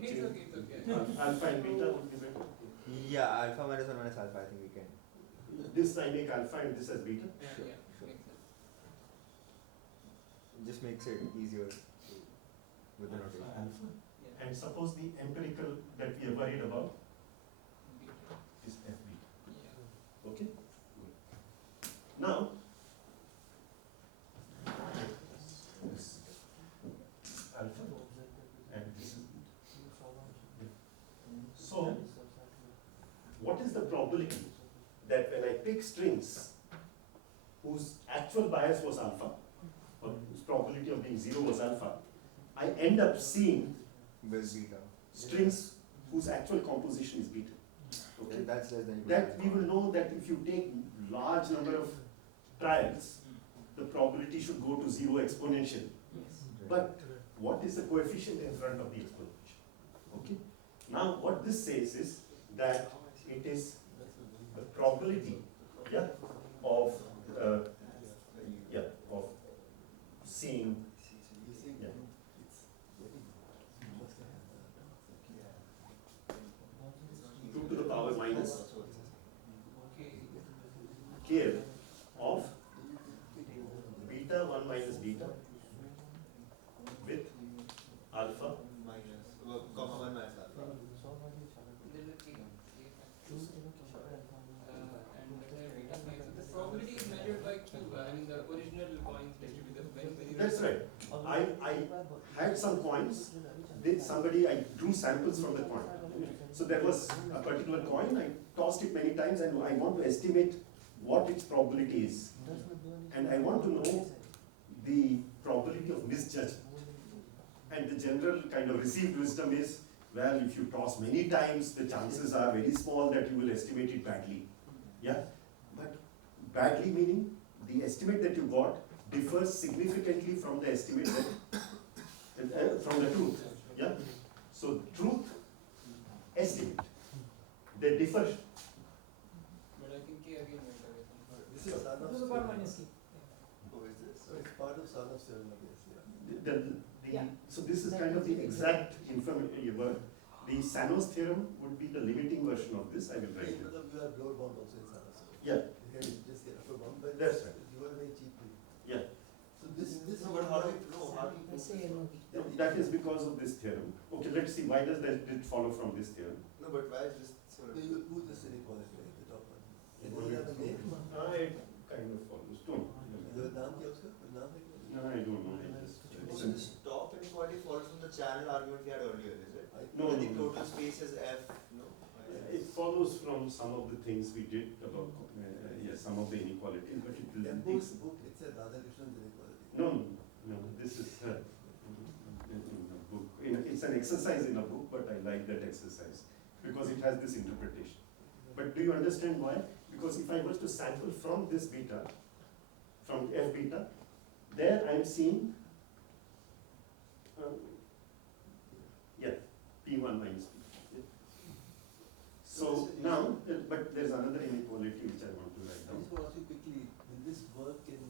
It's okay, it's okay. Alpha and beta would be better. Yeah, alpha minus 1 minus alpha, I think we can. This I make alpha and this as beta. Yeah, yeah, makes sense. It just makes it easier with the notation. Alpha. Yeah. And suppose the empirical that we are worried about Beta. is F beta. Yeah. Okay? Now, this alpha and this is beta. So, what is the probability that when I pick strings whose actual bias was alpha, or whose probability of being 0 was alpha, I end up seeing With beta. strings whose actual composition is beta. Okay? Okay, that's less than That we will know that if you take large number of trials, the probability should go to 0 exponential. But what is the coefficient in front of the exponential? Okay. Now what this says is that it is the probability, yeah, of of seeing, You think yeah. it's very, you must have care of beta 1 minus beta with alpha. Comma 1 minus alpha. There is a K. And the beta size. The probability is measured by Q. I mean the original coins distributed. That's right. I had some coins. I drew samples from the coin. So there was a particular coin. I tossed it many times, and I want to estimate what its probability is. And I want to know the probability of misjudgment. And the general kind of received wisdom is, well, if you toss many times, the chances are very small that you will estimate it badly. Yeah? But badly meaning the estimate that you got differs significantly from the estimate that, from the truth. Yeah? So truth, estimate, they differ. But I think K again went away. This is Sarnaf's This is theorem. one minus K. Who is this? So it's part of Sarnaf's theorem, I guess, yeah. So this is kind of the exact information. The Sanos theorem would be the limiting version of this. I will write it. You are lower bound also in Sarnaf's theorem. Yeah. Here you just get upper bound, but That's right. you are very cheaply. Yeah. So this No, but how do you know? How do you prove SA this? and OB. That is because of this theorem. Okay, let's see. Why does that it follow from this theorem? No, but why is this so? So you prove this inequality, right, the top one. And then you have a name. It kind of follows too. The नाम क्या उसका? नाम है क्या? No, I don't know. So this top inequality follows from the channel argument we had earlier, is it? No, Where the no, no. total space is F, no? It follows from some of the things we did about some of the inequalities, but it will Tempo's book, it said Radhakrishnan's inequality. no, this is in a book. It's an exercise in a book, but I like that exercise because it has this interpretation. But do you understand why? Because if I was to sample from this beta, from F beta, there I am seeing, P1 minus P. Yeah. So now, but there's another inequality which I want to write I down. just want to ask you quickly, will this work in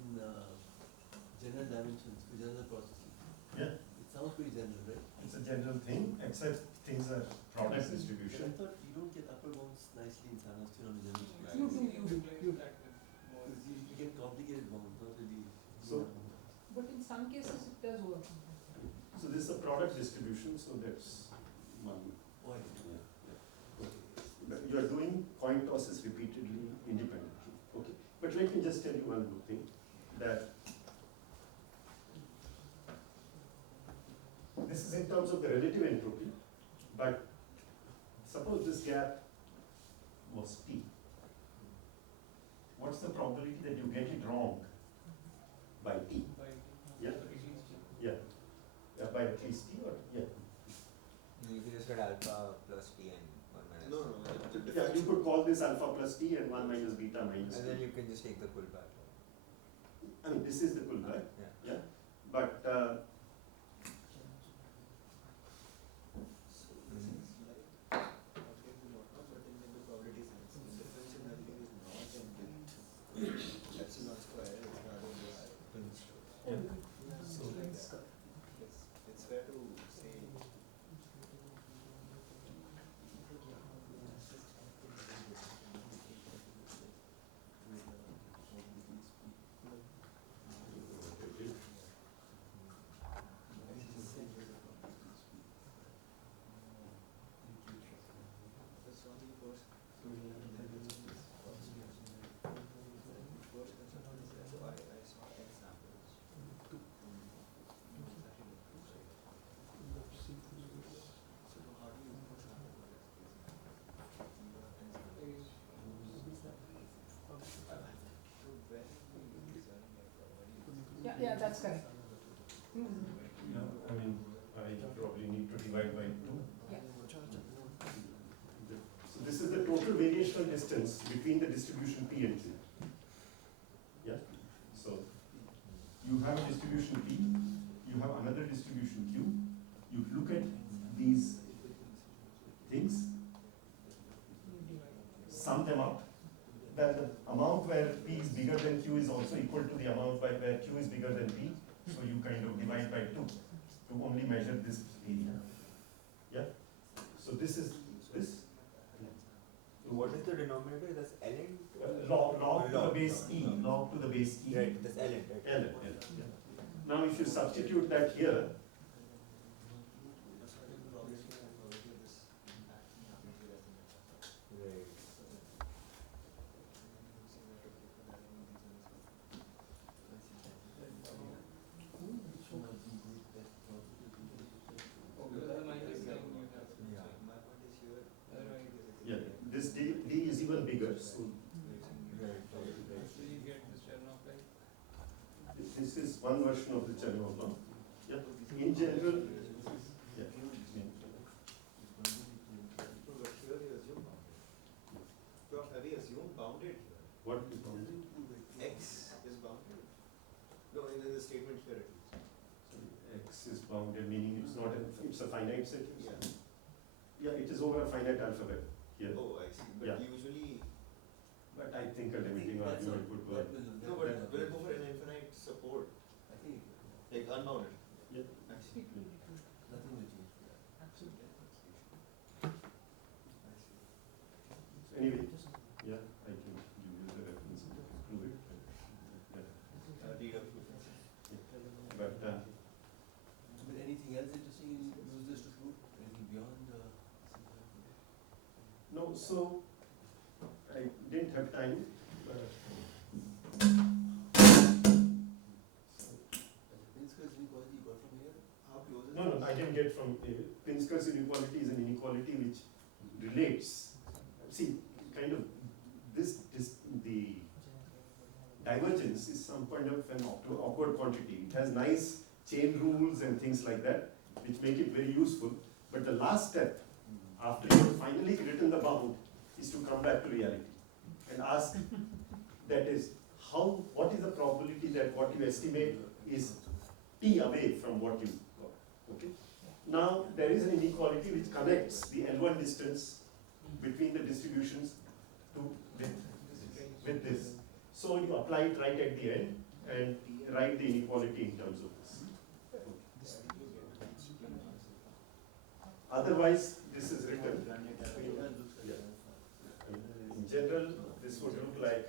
general dimensions, for general processes? Yeah. It sounds pretty general, right? It's a general thing, except things are product But I distribution. thought you don't get upper bounds nicely in Sarnaf's theorem in general I space. think you replace that with more. Because you get complicated bounds, not really. So- But in some cases it does work. So this is a product distribution, so that's one. Why? But you are doing coin tosses repeatedly independently. Okay. But let me just tell you one more thing, that this is in terms of the relative entropy, but suppose this gap was T. What's the probability that you get it wrong by T? Yeah. By at least T or, yeah. You can just get alpha plus t and 1 minus. No, the Yeah, you could call this alpha plus T and 1 minus beta minus And T. then you can just take the full back. I mean, this is the pullback, Yeah. yeah, but It's fair to say. Yeah, that's correct. I mean, I probably need to divide by 2. Yeah. So this is the total variational distance between the distribution P and Q. Yeah, so you have a distribution P, you have another distribution Q, you look at these things, sum them up, then the amount where P is bigger than Q is also equal to the amount by where Q is bigger than P, so you kind of divide by 2 to only measure this area. Yeah, so this is this. What is the denominator? That's ln? Log to the Log, base log, e, log. log to the base e. Right, that's ln, right? ln, yeah. Now if you substitute that here, Right. Because the minus sign you have. Yeah. Otherwise, yeah, this d is even bigger, so Right, right, so you get this Chernoff like. this is one version of the Chernoff law. Yeah, in general, yeah. But here you assume bounded. Prof, have we assumed bounded here? What is bounded? X is bounded? No, in the statement here at least. X is bounded, meaning it's not, it's a finite set. Yeah. Yeah, it is over a finite alphabet here. Oh, I see. But Yeah. usually, But I think a limiting argument would work. no, but will it go for an infinite support? I think Like unbounded? Yeah. I see. nothing will change for that. Absolutely. Anyway, yeah, I can give you the reference and prove it. DW. But, But anything else interesting in use this to prove? Anything beyond no, so, I didn't have time. Pinskers inequality you got from here? How close is No, this? no, I didn't get from, Pinskers inequality is an inequality which relates, see, kind of, the divergence is some kind of an awkward quantity. It has nice chain rules and things like that, which make it very useful. But the last step, after you have finally written the bound, is to come back to reality and ask, that is, what is the probability that what you estimate is t away from what you got, okay? Now, there is an inequality which connects the L1 distance between the distributions to with this. So you apply it right at the end and write the inequality in terms of this. Otherwise, this is written. In general, this would look like,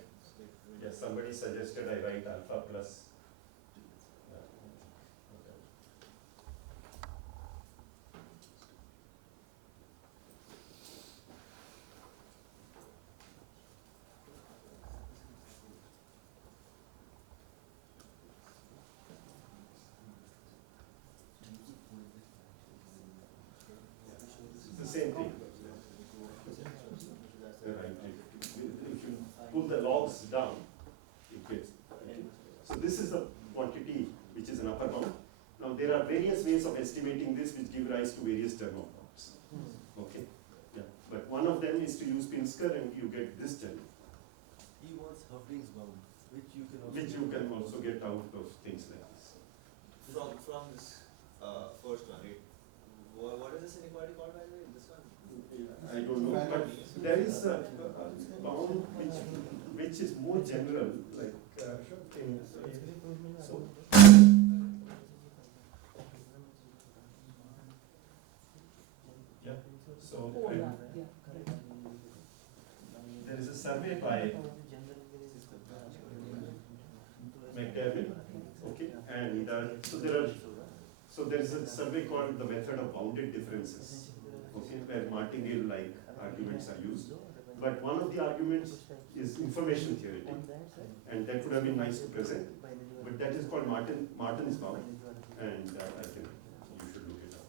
yeah, somebody suggested I write alpha plus. It's the same thing. Right. If you pull the logs down, it gets. So this is the quantity which is an upper bound. Now there are various ways of estimating this which give rise to various Chernoff bounds. Okay. Yeah. But one of them is to use Pinsker and you get this Chernoff, He wants Hufving's bound, which you can also. which you can also get out of things like this. From this first one, right? What is this inequality called by the way? This one? I don't know, but there is a bound which is more general, like in, so. Yeah, so Oh, yeah, yeah, correct. there is a survey by McDermott, okay, and so there is a survey called the method of bounded differences, okay, where martingale-like arguments are used. But one of the arguments is information theoretic, and that would have been nice to present, but that is called Martin's bound, and I think you should look it up.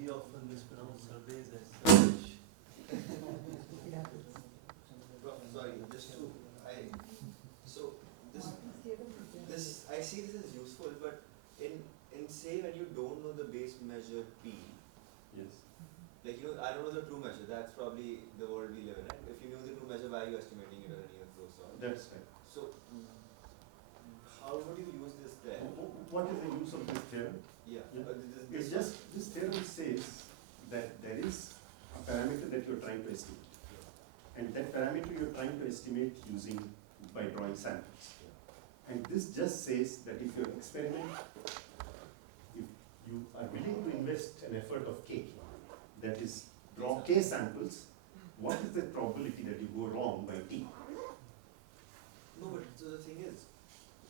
We often mispronounce surveys as search. Sorry, just to, so this, I see this as useful, but in say when you don't know the base measure P, Yes. like I don't know the true measure, that's probably the world we live in, right? If you knew the true measure, why are you estimating it or any of those sorts? That's right. So, how would you use this there? What is the use of this theorem? Yeah, Yeah. this It's just, this theorem says that there is a parameter that you're trying to estimate. And that parameter you're trying to estimate by drawing samples. And this just says that if your experiment, if you are willing to invest an effort of k, that is draw k samples, what is the probability that you go wrong by t? No, but so the thing is,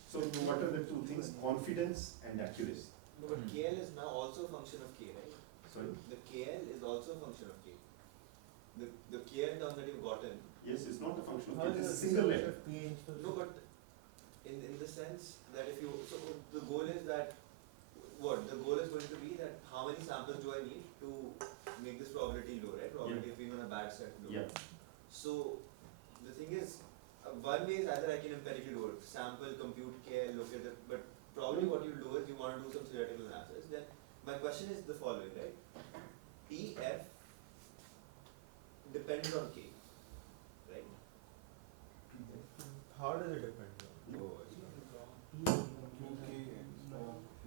So what are the two things? Confidence and accuracy. no, but KL is now also a function of K, right? Sorry? The KL is also a function of K. The KL term that you've gotten, Yes, it's not a function How of it, is it's a it single letter. no, but in the sense that if you, so the goal is that, what, the goal is going to be that how many samples do I need to make this probability low, right? Probability of being on a bad set low. Yeah, So the thing is, one way is either I can empirically do it, sample, compute, care, look at it, but probably what you do is you want to do some theoretical analysis. Then my question is the following, right? PF depends on K, right? How does it depend?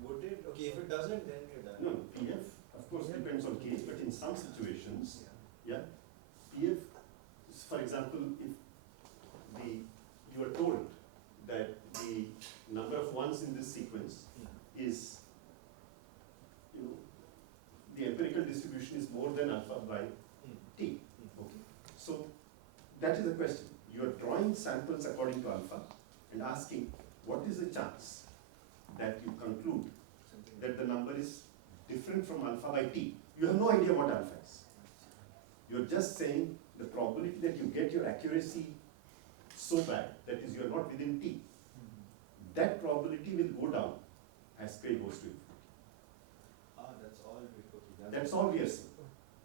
Would it? Okay, if it doesn't, then you're done. no, PF of course depends on case, but in some situations, yeah, PF, for example, if you are told that the number of ones in this sequence is, the empirical distribution is more than alpha by t. Okay. So that is the question. You are drawing samples according to alpha and asking what is the chance that you conclude that the number is different from alpha by t. You have no idea what alpha is. You are just saying the probability that you get your accuracy so bad, that is, you are not within t. That probability will go down as k goes to infinity. That's all we That's all we are saying.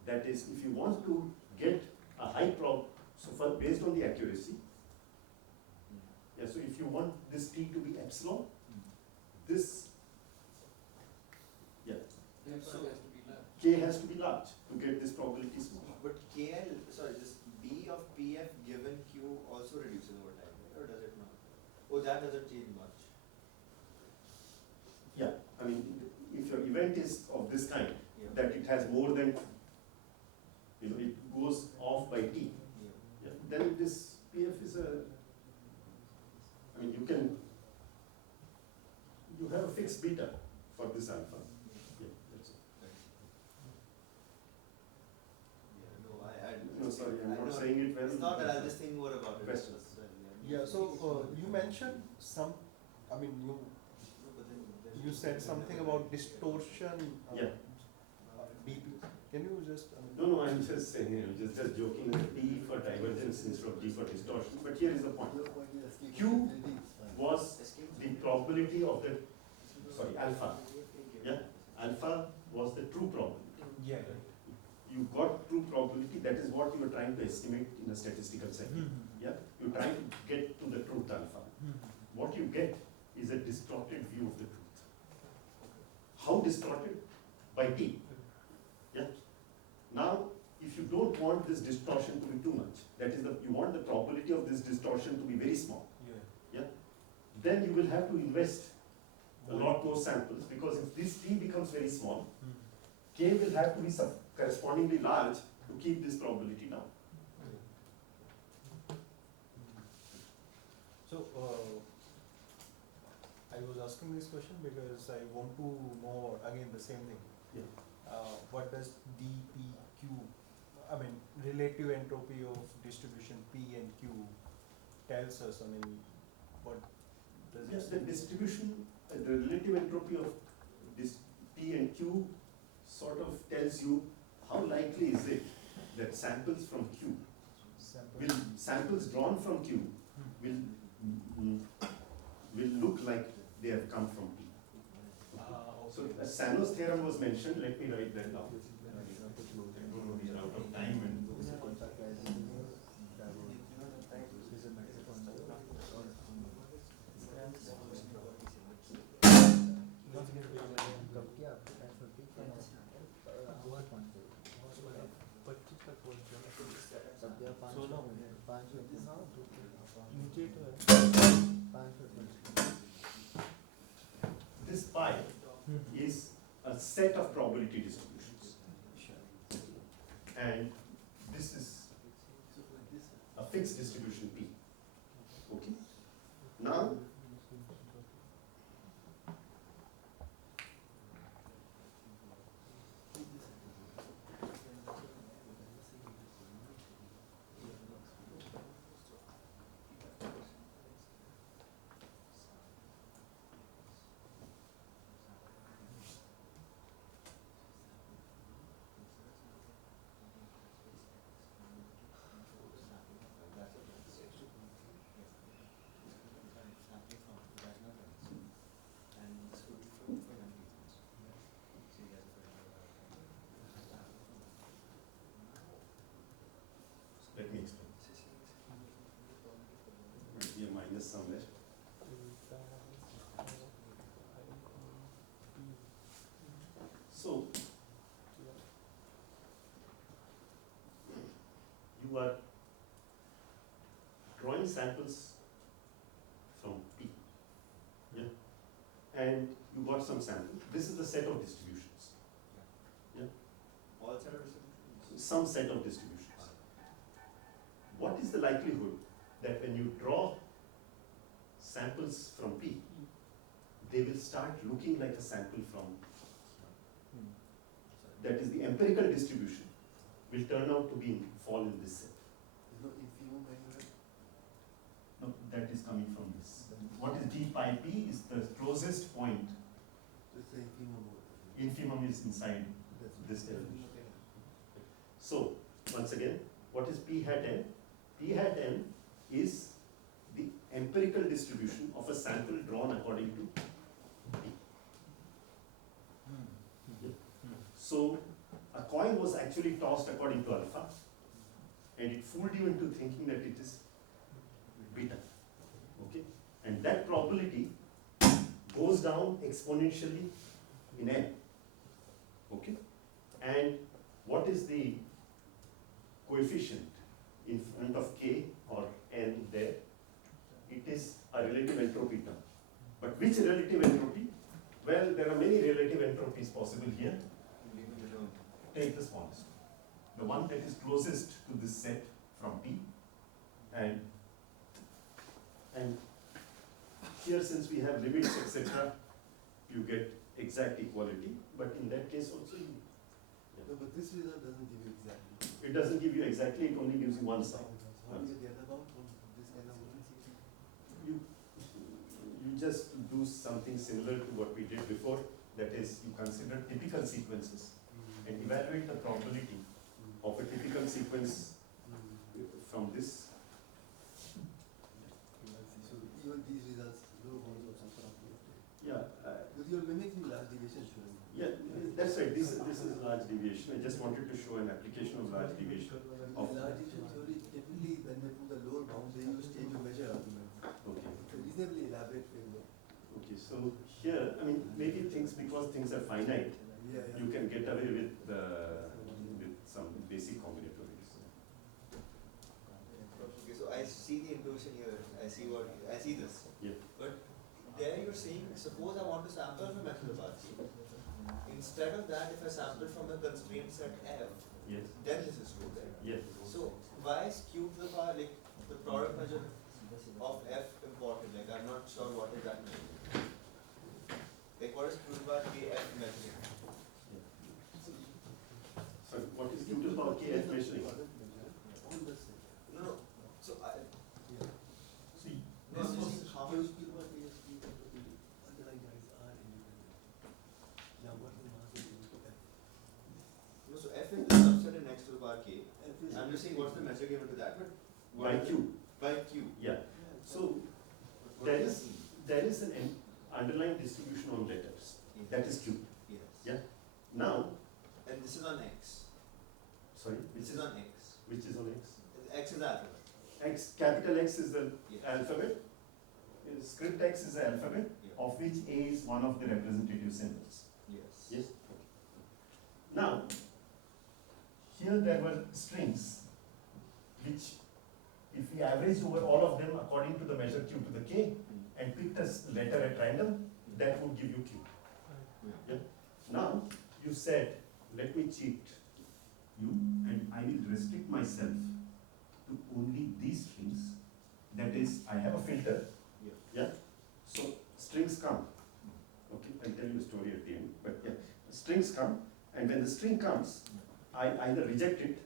That is, if you want to get a high so for based on the accuracy, yeah, so if you want this t to be epsilon, this, yeah, Therefore, it has to be large. k has to be large to get this probability small. But KL, sorry, this B of PF given Q also reduces over time, right? Or does it not? Oh, that doesn't change much. Yeah, I mean, if your event is of this kind, Yeah. that it has more than, it goes off by t, Yeah. yeah, then this PF is you have a fixed beta for this alpha. Yeah, that's it. Yeah, no, I No, sorry, I'm I not know. saying it well. It's not that I'll just think more about it. Question. It's just, Yeah, so you mentioned some, I mean, No, but then you said something about distortion. Yeah. DP. Can you just? No, I'm just saying, just joking that T for divergence instead of G for distortion, but here is the point. Q was the probability of the, sorry, alpha, yeah, alpha was the true probability. Yeah. You got true probability, that is what you are trying to estimate in a statistical setting, yeah, you're trying to get to the truth alpha. What you get is a distorted view of the truth. How distorted? By T. Yeah. Now, if you don't want this distortion to be too much, that is, you want the probability of this distortion to be very small, Yeah. then you will have to invest a lot more samples, because if this T becomes very small, K will have to be correspondingly large to keep this probability down. So, I was asking this question because I want to know again the same thing. Yeah. What does DPQ, I mean, relative entropy of distribution P and Q tells us? I mean, what does it Yes, say? the distribution, the relative entropy of this P and Q sort of tells you how likely is it that samples from Q samples drawn from Q will look like they have come from P. So as Sano's theorem was mentioned, let me write that down. We are out of time and this pi is a set of probability distributions. And this is a fixed distribution P. Okay? Now, drawing samples from P. Yeah. And you got some sample. This is the set of distributions. All set of distributions. Some set of distributions. What is the likelihood that when you draw samples from P, they will start looking like a sample from, that is the empirical distribution will turn out to be fall in this set. No, that is coming from this. What is d pi p is the closest point. Infimum is inside this definition. So, once again, what is p hat n? P hat n is the empirical distribution of a sample drawn according to P. So, a coin was actually tossed according to alpha, and it fooled you into thinking that it is beta. Okay? And that probability goes down exponentially in n. Okay? And what is the coefficient in front of k or n there? It is a relative entropy term. But which relative entropy? Well, there are many relative entropies possible here. Take the smallest. The one that is closest to this set from P. And here, since we have limits, etc., you get exact equality. But in that case also, No, but this result doesn't give you exactly. it doesn't give you exactly, it only gives you one side. How do you get about this kind of You just do something similar to what we did before, that is, you consider typical sequences and evaluate the probability of a typical sequence from this. So even these results, low bounds of some sort of Yeah, but you're mimicking large deviation showing. yeah, that's right. This is large deviation. I just wanted to show an application of large deviation. In large deviation theory, typically when they put the lower bound, they use change of measure arguments. Okay. It's a reasonably elaborate framework. Okay. So here, I mean, maybe because things are finite, Yeah, yeah. you can get away with some basic combinatorics. Okay, so I see the intuition here. I see this. Yeah. But there you're saying, suppose I want to sample from methodology. Instead of that, if I sample from a constraint set F, Yes. then this is true, right? Yes. So why is Q to the power, like the product measure of F important? Like I'm not sure what is that measuring. Like what is Q to the power KF measuring? So what is Q to the power KF measuring? On the set. No. So I See, no, I'm saying how much Underlying guys are independent. Now what is mass is equal to F? no, so F is the subset in X to the power K. F is I'm just saying what's the measure given to that, but what by is Q. by Q. Yeah. So What there does is that mean? an underlying distribution on letters. Yes. That is Q. Yes. Yeah. Now, And this is on X. sorry, This is on X. which is on X? X is the alphabet. X, capital X is the Yes. alphabet. Script X is the alphabet, Yeah. of which A is one of the representative symbols. Yes. Yes. Now, here there were strings, which if we averaged over all of them according to the measure Q to the K and picked a letter at random, that would give you Q. Yeah. Now, you said, let me cheat you and I will restrict myself to only these strings. That is, I have a filter. Yeah. Yeah. So strings come. Okay, I'll tell you a story at the end. But yeah, strings come, and when the string comes, I either reject it,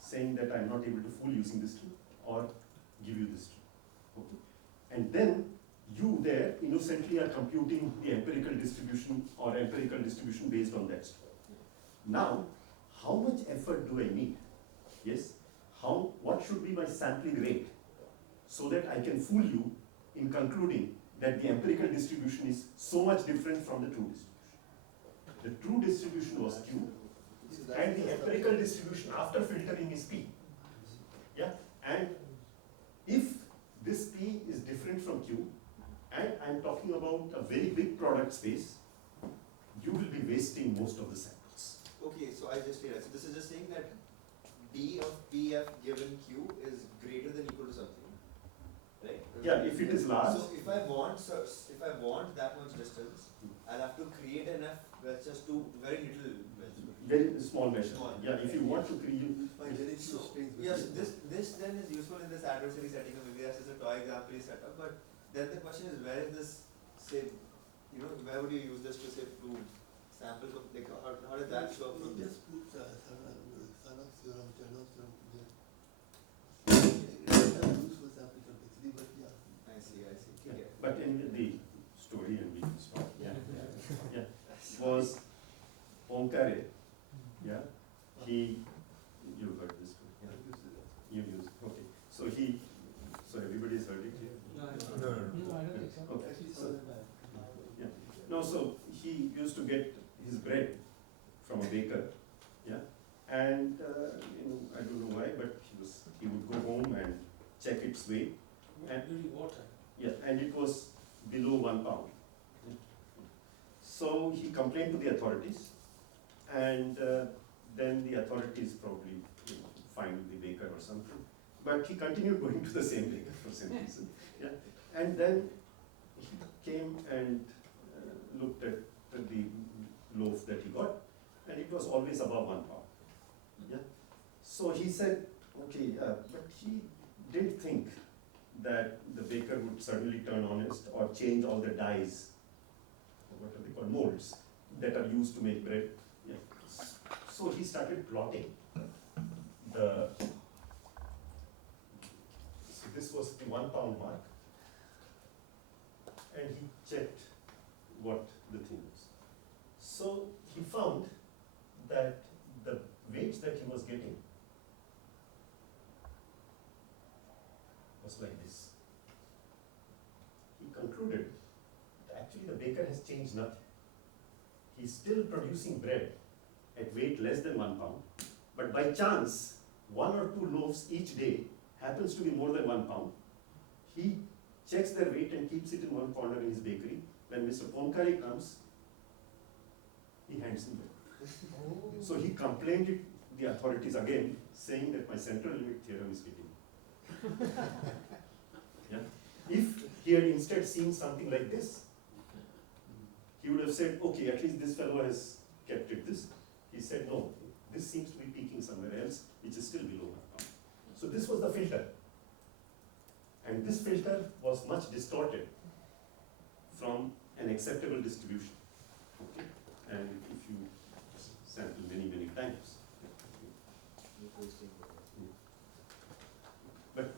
saying that I'm not able to fool using this string, or give you this string. Okay. And then you there innocently are computing the empirical distribution or empirical distribution based on that string. Now, how much effort do I need? Yes. What should be my sampling rate so that I can fool you in concluding that the empirical distribution is so much different from the true distribution. The true distribution was Q, and the empirical distribution after filtering is P. Yeah, and if this P is different from Q, and I'm talking about a very big product space, you will be wasting most of the samples. Okay, so I just realized. So this is just saying that D of PF given Q is greater than equal to something. right? Yeah, if it is large. So if I want that much distance, I'll have to create an F that's just do very little measure. Very small measure. Small. Yeah, if you want to create, You find very few So, strings. yes, this then is useful in this adversary setting, or maybe that's just a toy example you set up, but then the question is, where is this, say, where would you use this to say prove sample, like how does that show up from this? Just proves Sarna's theorem, Chernov's theorem. It's not useful sample complexity, but yeah. I see, yeah. okay. But anyway, the story and we stop. Yeah, yeah. Was Poincare. Yeah, you heard this one. Yeah. You use, okay. So everybody's heard it here? No, No, I don't think so. Okay. Actually, So, so that. yeah. No, so he used to get his bread from a baker, yeah, and I don't know why, but he would go home and check its weight, and During wartime. yeah, and it was below 1 pound. So he complained to the authorities, and then the authorities probably fined the baker or something. But he continued going to the same baker for some reason. Yeah. And then he came and looked at the loaf that he got, and it was always above 1 pound. Yeah. So he said, okay, but he didn't think that the baker would suddenly turn honest or change all the dyes, or what are they called, molds, that are used to make bread. Yeah. So he started plotting so this was the 1 pound mark, and he checked what the thing was. So he found that the weight that he was getting was like this. He concluded that actually the baker has changed nothing. He's still producing bread at weight less than 1 pound, but by chance, 1 or 2 loaves each day happens to be more than 1 pound. He checks their weight and keeps it in one corner in his bakery. When Mr. Poincare comes, he hands him bread. So he complained to the authorities again, saying that my central limit theorem is hitting. Yeah. If he had instead seen something like this, he would have said, okay, at least this fellow has kept it this. He said, no, this seems to be peaking somewhere else, which is still below 1 pound. So this was the filter. And this filter was much distorted from an acceptable distribution. Okay? And if you sample many, many times. But